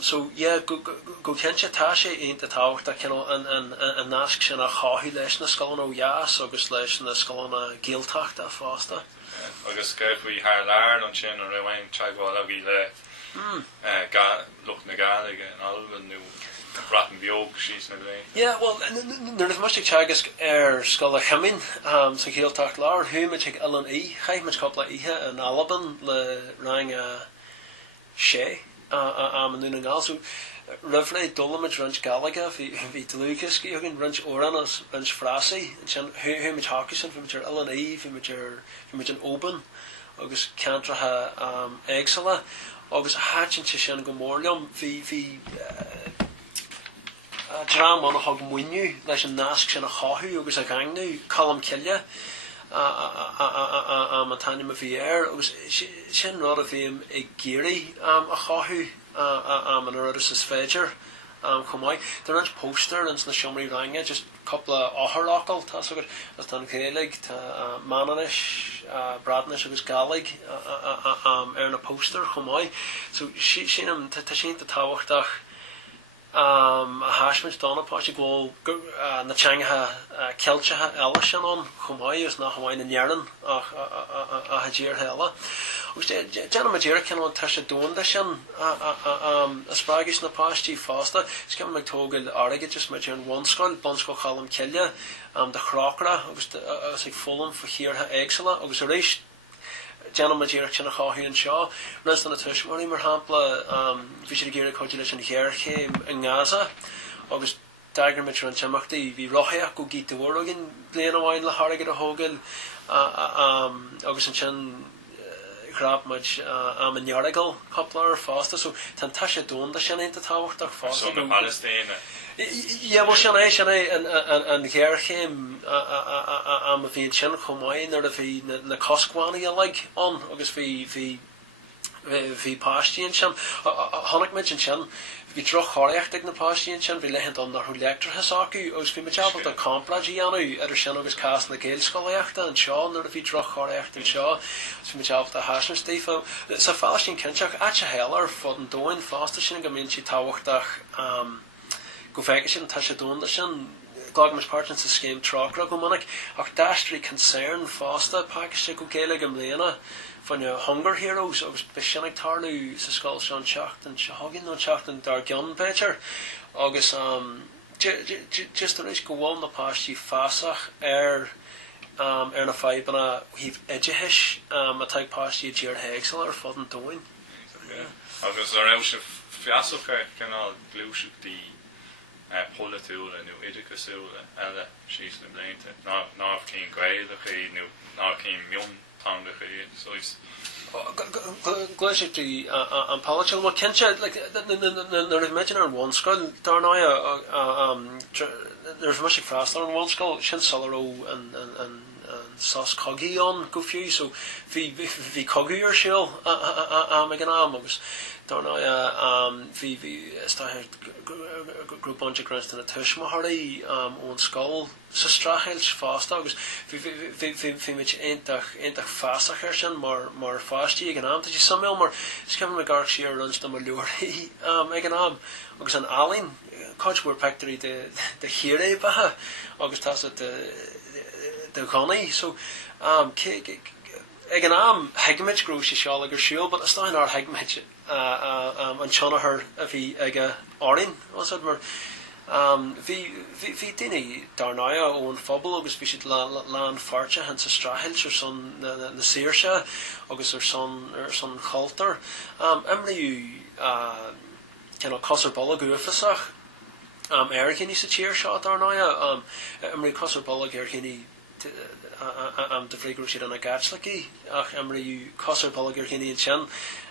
so yeah go ceanse tá sé aonanta táhachtta an nasc sin a cháthú leis na scoilena ó dheas agus leis na scoilena Gaeltachta fásta. Agus ceir faoi thar lear an sin ar raibhain teagháil a bhí le lucht na Gaeilge an Alban nó bratan beog síos na bhé. Yeah, well, nuair is muiste teagas ar scoil a chamin sa Gaeltacht lear thuúid ag L&E chaith muid coppla ihe an Alban le rang sé an nún an gáil so rifle dullamid rint Gaeilge hí Lucas gin rint óran as rint frasí sin thuúid hácasin fi muid ar L&E fi muid an oban agus ceantrathe éagsala agus háin sé sin go mórliom hí drám an a thug muinniu leis an nasc sin a cháthú agus a gangnú Colmcille a tanim a bhí agus sin rád a bhíim ag géirí a cháthú an rudas is féidir chumá. There is poster in na siomraí range just coupla áthracail tá so as tan Gaeilge tá Mananis Bradnis agus Gaeilge ar na poster chumá. So sin tá sin táhachtach a háismid dána páiste ghil na teangathe ceiltethe eile sin an chumá is nach hamhain na Déanann a hadíir heile. Agus Déanann Madeira ceann tá sé dónda sin a sprágis na páistí fásta is ceann me tógail aige just meid an Bunscoil Colmcille de Fiachra agus ag fólam Fhiachra éagsala agus a rééis Déanann Madeira sin a cháthú an seo rins na tuismarí mar hampla bhí sé géir chuide leis an Ghearchéim an Gaza agus dagar mit an teachtaí bhí rothaíach go gí Dhoire gin blian amháin le tharaigh a thógail agus an sin grab much am an Iardhalta coupler fásta so tan tá sé dónda sin aonanta táhachtach fásta. So Palestine. Yeah, well sinna an Gaeilge am a bhíon sin chumáin ar a bhí na coschánaí a le an agus bhí páistíonn sin tháinig muid an sin bhí troch choireacht ag na páistíonn sin bhí leithint an nach leachtartha acu agus bhí muid a compradí anú ar sin agus cás na Gaelscoileachta an seo nuair a bhí troch choireacht an seo bhí muid a háisna stífa sa fáistíonn cinseach at a heall ar fod an dóin fásta sin go mbíonn si táhachtach go feice sin tá sé dúnta sin glog mas páirtin sa scéim tráchra go minic ach dáistrí concern fásta páiste go Gaeilge am léana fan Hunger Heroes agus be sinnig tarlú sa scoil seán teachtain se hagin nó teachtain dar gian Peter agus just éis go bháil na páistí fásach na feibanna híh iditheis a teag páistí dír héagsal ar fod an dóin. Agus ar eil se Fiachra canál glúisiúchtaí polúile nó idirchasúile eile síos na blianta ná cín Gaeilge ná cín mion tangacha sois. Gleisiúchtaí an pálaitiil má cinse nar raibh méid ar Bunscoil darnáid there's much faster on Bunscoil sin salaró an sas cogaíon go fiú so bhí cogaí ar síl ag an am agus darnáid bhí stáithir grúp bunch grant na tuismathirí ón scoil sa strachail fásta agus bhí mit aintach fásach ar sin mar fáistí ag an am tá sí samil mar scefn me gar sí ar runs na mar luairí ag an am agus an alín Coachware factory de Dhoire bathe agus tá de Connie so ag an am heigimid grú sé seáil agur siúil, but stáin ar heigimid an tseanathair a bhí ag áirín mar bhí duine darnáide ón pobal agus bhí siad lean fáirte hen sa strathailt ar son na síorse agus ar son chaltar imriú cosar bolla gúfasach American is a cheer shot or no Emery cosar bollag chinny de freegur si an a gatslaki ach Emery cosar bollag chinny chin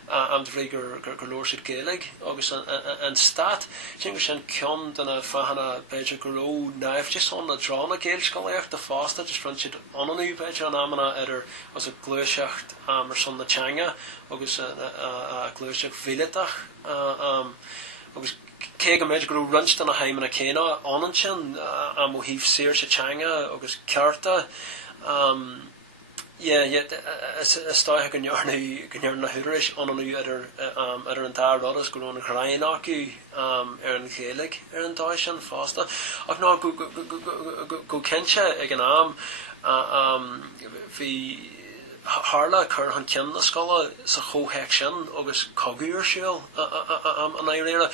de freegur golóir si Gaeilge agus an stat sin sin cion den a fahanna beidir goró naibh just on na drana Gaeilge de fásta just run siad ananú beidir an amana idir as a glúiseacht mar son na teanga agus a glúiseacht bhíleach agus Cé go méid grú runst an a haim na céna anan sin am ó híh séir sa teanga agus cearta stáithe go nearna na thuiris ananú idir an dar rodas go na chráin acu ar an Gaeilge ar an dá sin fásta ach ná go cinse ag an am bhí Harla chur an ceann na scoile sa chótheic sin agus cogaí ar síl an éire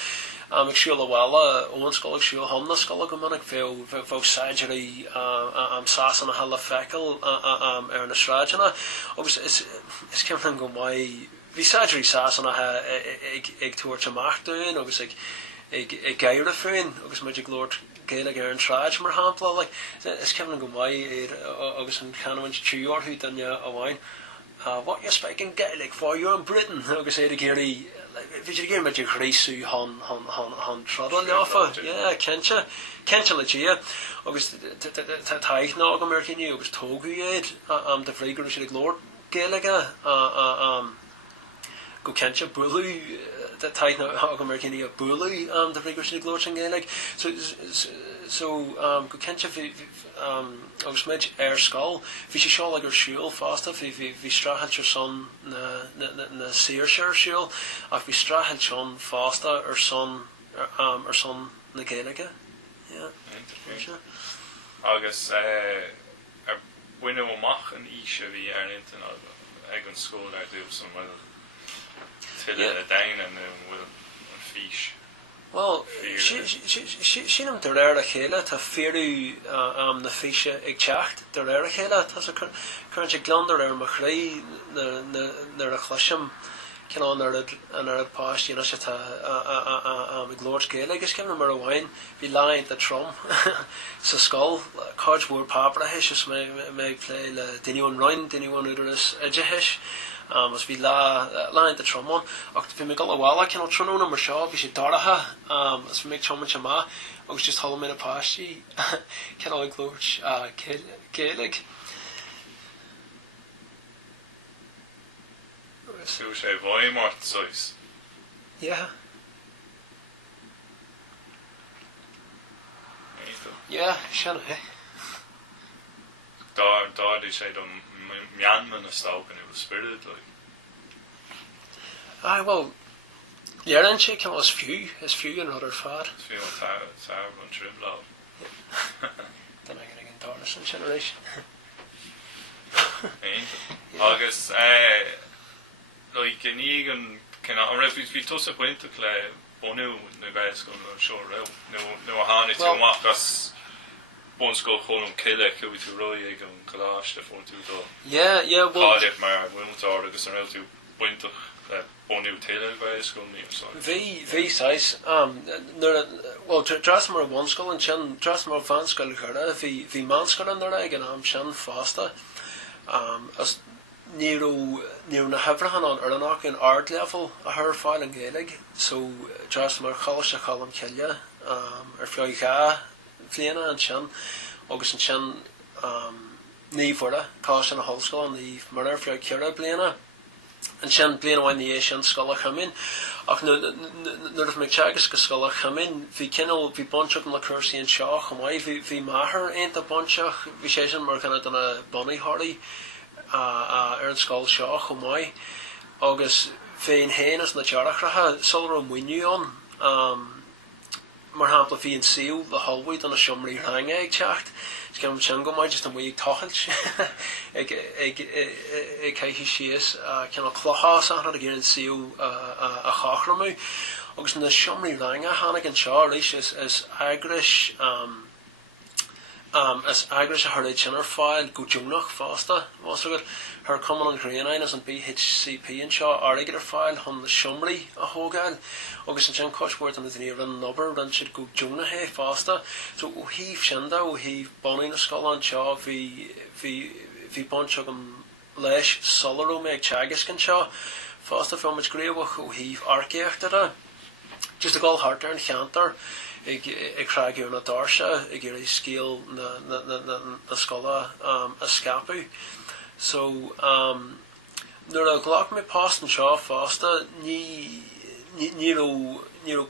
ag síl a bhile ón scoil ag síl hon na scoile go minic bhó saidirí sásan a hela feiceil ar na sráidena agus is ceimhlan go maiid bhí saidirí sásan ag tuairt amach dúin agus ag gaiire féin agus muid ag glóir Gaeilge ar an sráid mar hampla is ceimhlan go maiid agus an canhaint tríorthú danne a bhain what you're speaking Gaelic for you're in Britain agus éidir géirí Bhí sé géir meid chréisú hon trodal leafa cinse le tí agus taith ná go Americaní agus tógu iad de phrígur sé glór Gaeilge go cinse buú taith ná go Americaní a buú de phrígur sé glór sin Gaeilge so go cinse agus méid ar scoil bhí sé seáil agur siúil fásta bhí strathailt ar son na síorse ar siúil ach bhí strathailt son fásta ar son na Gaeilge agus ar bhuine amach an ise bhí ar intan ag an scoil ar dúh san bhfuil tuile a Déanann bhfuil an fís. Well, sin am der a chéile tá fearú na fiise ag teacht der a chéile tá chuint glandar ar mar chré nar a chluisiim ceán ar a páistí se tá glóir Gaeilge agus ceanna mar a bhhain bhí leint a trom sa scoil cáidhúór pábratheis is mé lé le duineún roin duineún údaras iditheis as bhí leint a tromón ach bhí me go bhla cean tróna mar seo bhí sé daratha as bhí méid troman má agus just thola mé a páistí cean ag glóirt Gaeilge. Sú sé bhhaimart sois? Yeah. Sin Dá sé don meanman a stoken it was spirit well Leagann sé cin is fiú an other fad. Fiú an athair an trim love. Then I can Dhoire some generation. Agus like in Leagann kind of if we toss a point to play bhunú na Gaeilge an sure no a hanny to machas Bunscoil Colmcille que we to roimh an collage the phone to do. Yeah, well. If my nDoire agus an to point to bhunú tailor Gaeilge ni so. V size well drasmar Bunscoil and cheann drasmar fanscoil chura v manscoil an there an cheann fasta as Níor na hebrehan an Iardanach in ard level a her fáil an Gaeilge, so drasmar cholas a Colmcille Fiachra Fléana an cheann agus an cheann nDoire cholas an a hallscoil an ní mar Fiachra bliana an cheann bliana bhain ní cheann scoile chamin ach nuair me teagas go scoile chamin bhí cinnal bhí bonseach an le cursaí an seo chumhaid bhí maithair aonanta bonseach bhí sé sin mar chuna donna bhunaitheoirí an scoil seo chumhaid agus féin héanas na tearachratha solar an muinú an mar hapla bhí an síl le hallwaid an a siomraí ranga ag teacht Scam sin go mai just an mhuiigh tochailt ag caiithí síos ceanna clochás an a ggéir an síl a chachramú agus na siomraí ranga hánig an seo éis is agrais as agrais a thuid sin ar fáil go dúnach fásta was go her common an Cuireann as an BHCP an seo airigir ar fáil chun na siomraí a thógáil agus an sin cosbhairt an dníomh an nobar ran siad go dúnathe fásta so ó híh sinda ó híh bonaí na scoil an seo hí bonseach an leis solarú me ag teagas an seo fásta film is gréabhach ó híh eagraíochta just a gáil hartar an cheantar ag chruthaíodh na Dhoire ag gur scéal na scoile a scapu so nuair a ghlach me past an seo fásta ní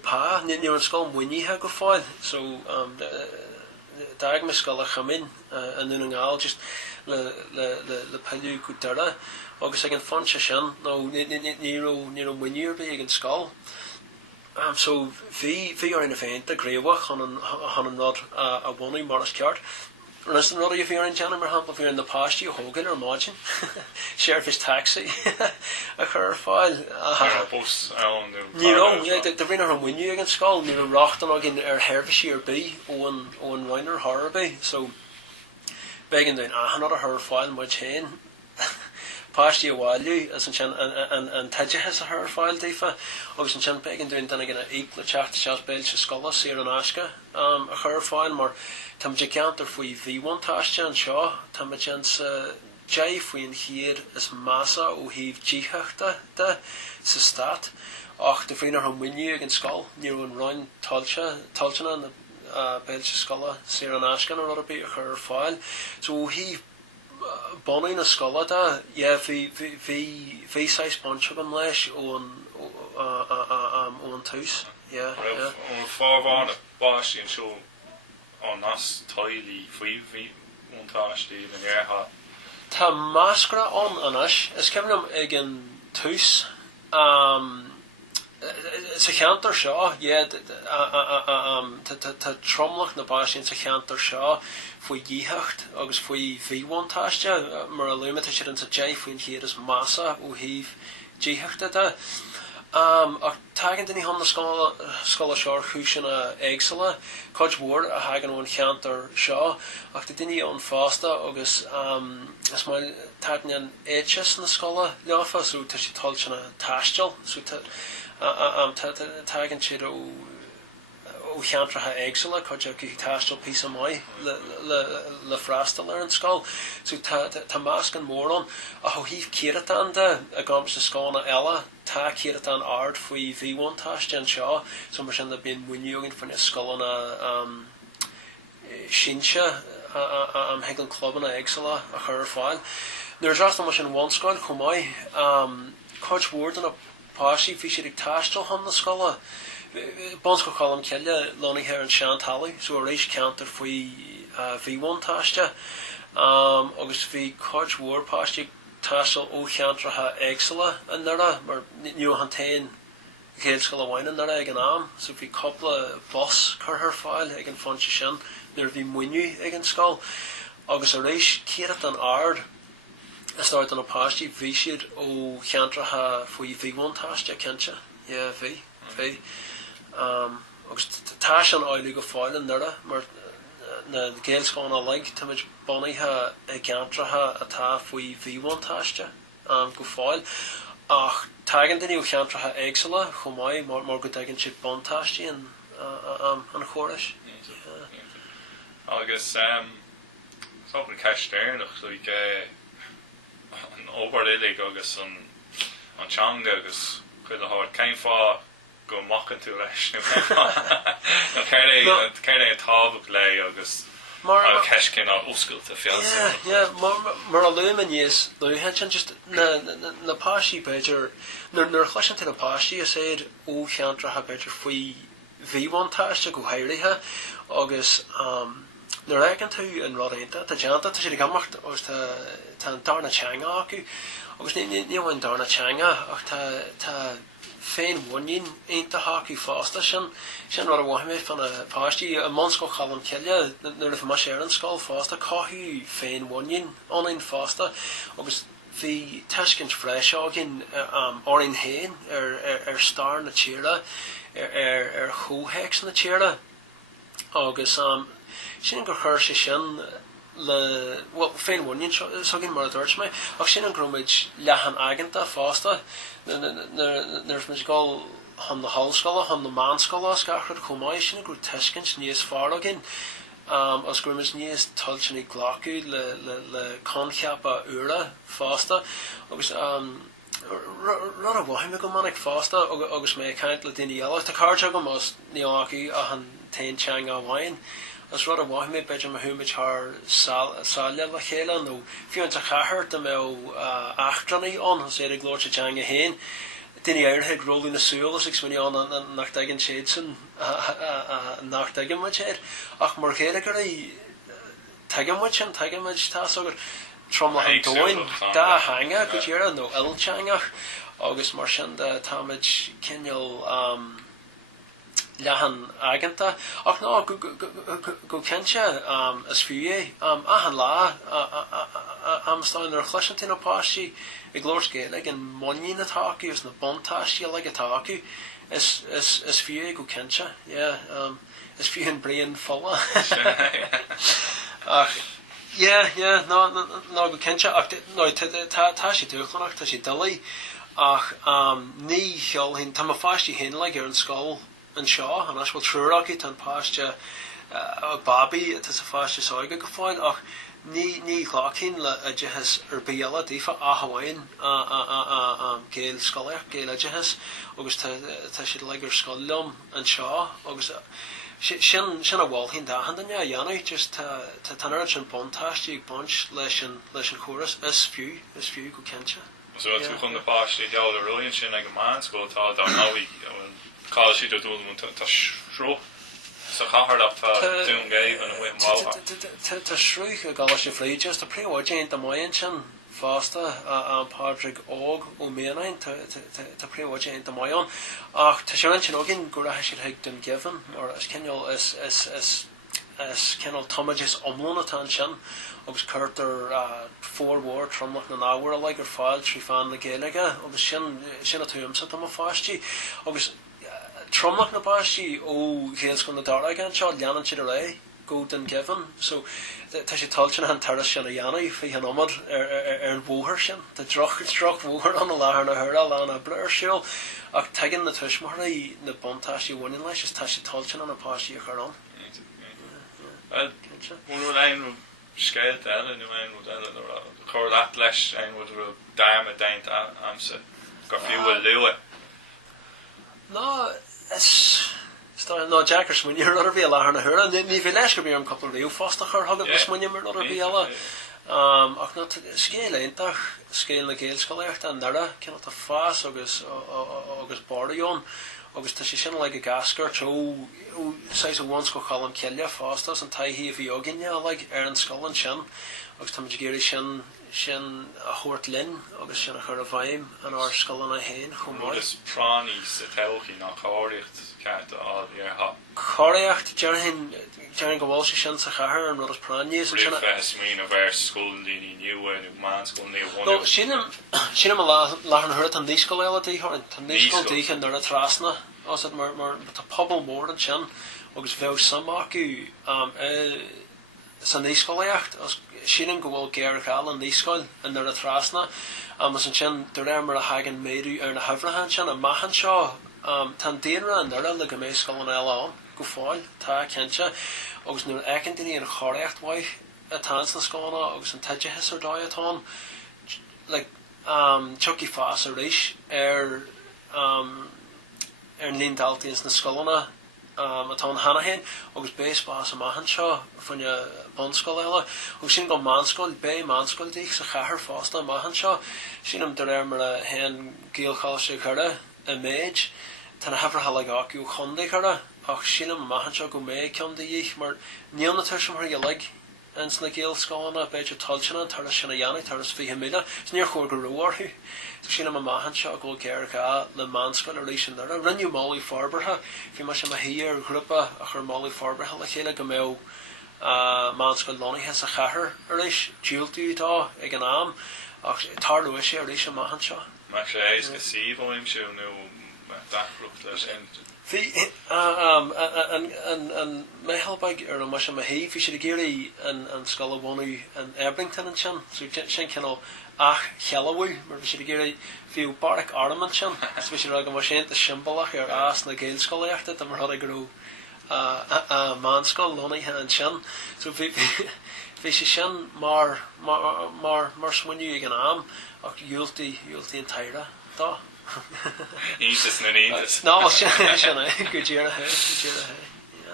pá ní an scoil muiníthe go fáil so daag me scoile chamin an nun an gáil just le peiliú go Dhoire agus ag an fonse sin nó ní muinúir be ag an scoil so bhí ar ina féint a gréabhach chun an nod a bhunú mar as ceart Rest an rudí a bhí an Déanann mar hampla bhí an na páistí ó Hógail ar máidin Sheriff's taxi a chur fáil bus de bhíonar an muinú ag an scoil ní a rachtan agin ar herbhisí ar bí óan roinar Tharbé so began doin ahan a chur fáil mu chéin páistí a bháilú as an teidehes a chur fáil dífa agus an sin began doin dana gana ag le teachta seas béil se scola sé an asca a chur fáil mar Tam je cantar faoi bhíhain táiste an seo Tá me sa jai faoin chéad is massa ó híh dítheachta de sa stát ach de bhíonar an muinú ag an scoil níor an roin taltena na béil se scola sé an ascan a rudabí a chur fáil so híh bonaí na scola bhí 6 bonseach an leis ón tús ó fábháin a báistí an seo on nasc toilí faoi montáistí an airtha. Tá máscara anas is ceann ag an tús sa cheantar seo tá tromlach na báisín sa cheantar seo faoi dítheacht agus faoi bhíhaintáiste mar a luimeta sé an sa dé faoin chéad is massa ó híh dítheachta de ach tagan duine hon na scoile seo chúisina éagsala coidhmór a hagan ón cheantar seo ach de duine ón fásta agus is mai tagan an éitis na scoile leafa so tá sé talsena taistil so tagan siad ó cheantratha éagsala coide go taistil pí mai le freastal ar an scoil so tá másc an mór a ho híh céireán de a gam sa scána eile tá céireán ard faoi bhíhaintáiste an seo so mar sin na bíon muinúgin fan na scoilna sinse am hegan clubbanna éagsala a chur fáil nuair drastal mar sin Bunscoil chumai coidhmór an a páistí bhí siad ag taistil chun na scoile Bunscoil Colmcille loníthe an seantálaí so a rééis ceantar faoi bhíhaintáiste agus bhí coidhmór páistí taistil ó cheantratha éagsala an nura mar níor an tain Gaeilge bhhain in ag an am, so bhí coppla bus chur her fáil ag an fonse sin, nuair bhí muinniú ag an scoil, agus a rééis céad an ard, is start an apáistí bhí siad ó cheantratha faoi bhíhhain táiste cinnte, bhí. Agus tá an áilú go fáil in nura, mar na Gaeilge bháin a leig táid bunaithe ag ceantratha atá faoi bhíhhain táiste go fáil. Ach tagan daoine ó cheantratha éagsala chomáid mar go dagan siad bontáistí an chórais. Agus sopan ceistéirnach like an obair agus an teanga agus chuid le háir céim fá go machchan tú leis céir é an tábhacht le agus ceiscin á oscailte fiansa. Mar a luúman níos luúhan sin just na páistí beidir nuair chluisin tú na páistí is éad ó cheantratha beidir faoi bhíhhain táiste go háirithe agus nuair aigeann tú an rádaonnta tá deanta tá siad gamacht agus tá an darna teanga acu agus ní bhain darna teanga ach tá féin bhain aonta acu fásta sin rud a bhhaimid fan na páistí a Bunscoil Colmcille nuair a mar sé an scoil fásta caithú féin bhain anon fásta agus bhí teiscint freiseágin orin héin ar star na tíre ar chóhéics na tíre agus sin go chuir sé sin le féin bhain sogin mar a dúirt mé ach sin an gromid lehan aganta fásta nuair mis gáil chun na hallscoile chun na manscoile scachar chomáid sin gur teiscint níos fáilagin as gromid níos tuilsin i ghlacu le concheap a uaire fásta agus rud a bhhaimime go manaic fásta agus mé caint le daoine eile tá cáirte go más ní acu a an tain teanga bhhain as rud a bhhaimime beidir a thuúmid th sáile le chéile nó fiúint a chathair do mé achdranaí an sé ag glóirte teanga héin daoine airthe rolú na súlas ag smuine an nach dagan séad san nach dagan muid séad ach mar chéile gur tagan muid sin tagan muid tá agur trom le an dóin dá hanga go tíire nó ilteangach agus mar sin de táid cinneal lehan aganta ach ná go cinse is fiú ahan lá stáin ar chluisin tin opáistí i glóir Gaeilge an muí na tácu gus na bontáistí le atácu is fiú go cinse is fiú an brion fola ach ná go cinse ach tá sé dúchlanach tá sé dulaí ach ní cheol hinn tá fáistí hin le ar an scoil an seo an as bhfuil trúraí tan páiste babi tá sa fáiste sáige go fáin ach ní ghlacinn le a dehas ar béala dífa a hahain géil scoile géile dehas agus tá siad le gur scoilm an seo agus sin a bháil hinn dahan danne a dhéanamh just tá tanar sin bontáistí ag bont leis an chóras is fiú go cinse. So tú chun na páistí deall a roiinn sin ag go Bunscoil tá dá náí cáil siad a dúil tá shró sa chathairach tá dún gaibh an bhfuil mála. Tá srúch a gáil sé phléide tá príomhhaidéint do maion sin fásta an pádraig óg ó méanain tá príomhhaidéint do maion ach tá sé sin ógin gur a siad ag dún givan or is cinneal is cinneal tomaid is omlóna tá sin agus chuirtar fórhór tromlach na náhar le gur fáil trí fan na Gaeilge agus sin a túmsa tá fáistí agus tromlach na páistí ó Gaeilge na Dhoire gan seo leanan siad a ré go den givan so tá sé talsin an taras sin a dhéanamh fao an omad ar an bhóthir sin tá droch bhóthir an láthair na thuire lá na bleir siúil ach tegann na tuismthaí na bontáistí bhain leis is tá sé talsin an na páistí a chur an. Bhfuil ein scéilt eile nu chuir leat leis ein bhfuil daim a daint amsa go fiúil luúa. No, ná Jackar smuinne ar bhí láthair na thuire ní bhí leis go bhí an coppla riú fásta chur thugad na smuinne mar ar bhí eile ach ná scéalaintach scéal na Gaeilge an nara cinna tá fás agus bardaíón agus tá sé sin le go gascairt ó sais a Bunscoil Colmcille fástas an taithí a bhí aginne le ar an scoil an sin agus tá géirí sin sin a chóirt linn agus sin a chur a bhaim an ár scoilena hain chomór. Is prání sa telchaí nach cháiríocht ceart á ha. Choireacht Deanann go bhfuil sé sin sa chathair an rud is práníos. Rí fes mín a bhar scoil daoine nua nó man scoil ní bhunú. No, sinam a láhan thuirt an níoscoil eile díthorn. Tá níoscoil díchan nar a trasna os mar tá pobal mór an sin agus bheadh sam acu sa níoscoileacht sinam go bhfuil géarcháil an níoscoil an nar a trasna as an sin Dhoire mar a hagan méadú ar na hafrahan sin a mahan seo tá Déanann an nara le go méid scoil an eile an go fáil tá cinnte agus nuair ecinn daoine an choireacht waith a táns na scoilna agus an teide his ar dóid atá tuí fás a rééis ar Iardhalta na scoilna atá hanahéin agus béis bás a mahan seo faoine Bunscoil eile agus sin go Bunscoil béim Bunscoil díoch sa chathair fásta a mahan seo sinam Dhoire mar a hen Gaeilge sé chuire a méid tá na hafratha le acu chundaí chuire ach sinam a mahan seo go méid ceandaí díoch mar níl na tuairim thar le ans na Gaeil scoilna beidir tulsena tar sinna dhéanana tar is 5 míle níor chóir go roiarthú sinam a mahan seo go géarcha le Bunscoil ar éis an dara rinneú málaí farbartha bhí mar sem a hí ar grúpa a chur málaí farbartha le chéile go méid Bunscoil loníthe sa chathair ar éis díoltútá ag an am ach tar luis sé ar éis an mahan seo. Mar sé éis go síomhim siú nó dachrucht leis Bhí an mé helpaig ar an mar sem a hí hí sé géirí an scoil bhunú an Abington an sin sin cinál ach chealahú mar bhí sé géirí fiú barach armman sin bhí sé ra go mar sin a simballach ar as na Gaeil scoileachta a mar thug gurú Bunscoil loníthe an sin so bhí sé sin mar smuinniú ag an am ach dúiltaí an taire dá. Ísas na níos. No, sin go dtíar a he.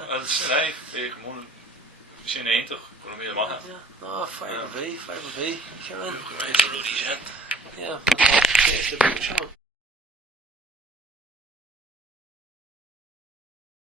An sin é bhí mún sin éintach go mí maithe. No, fear a bhí. Cuireann. Right, Rudy, Yeah.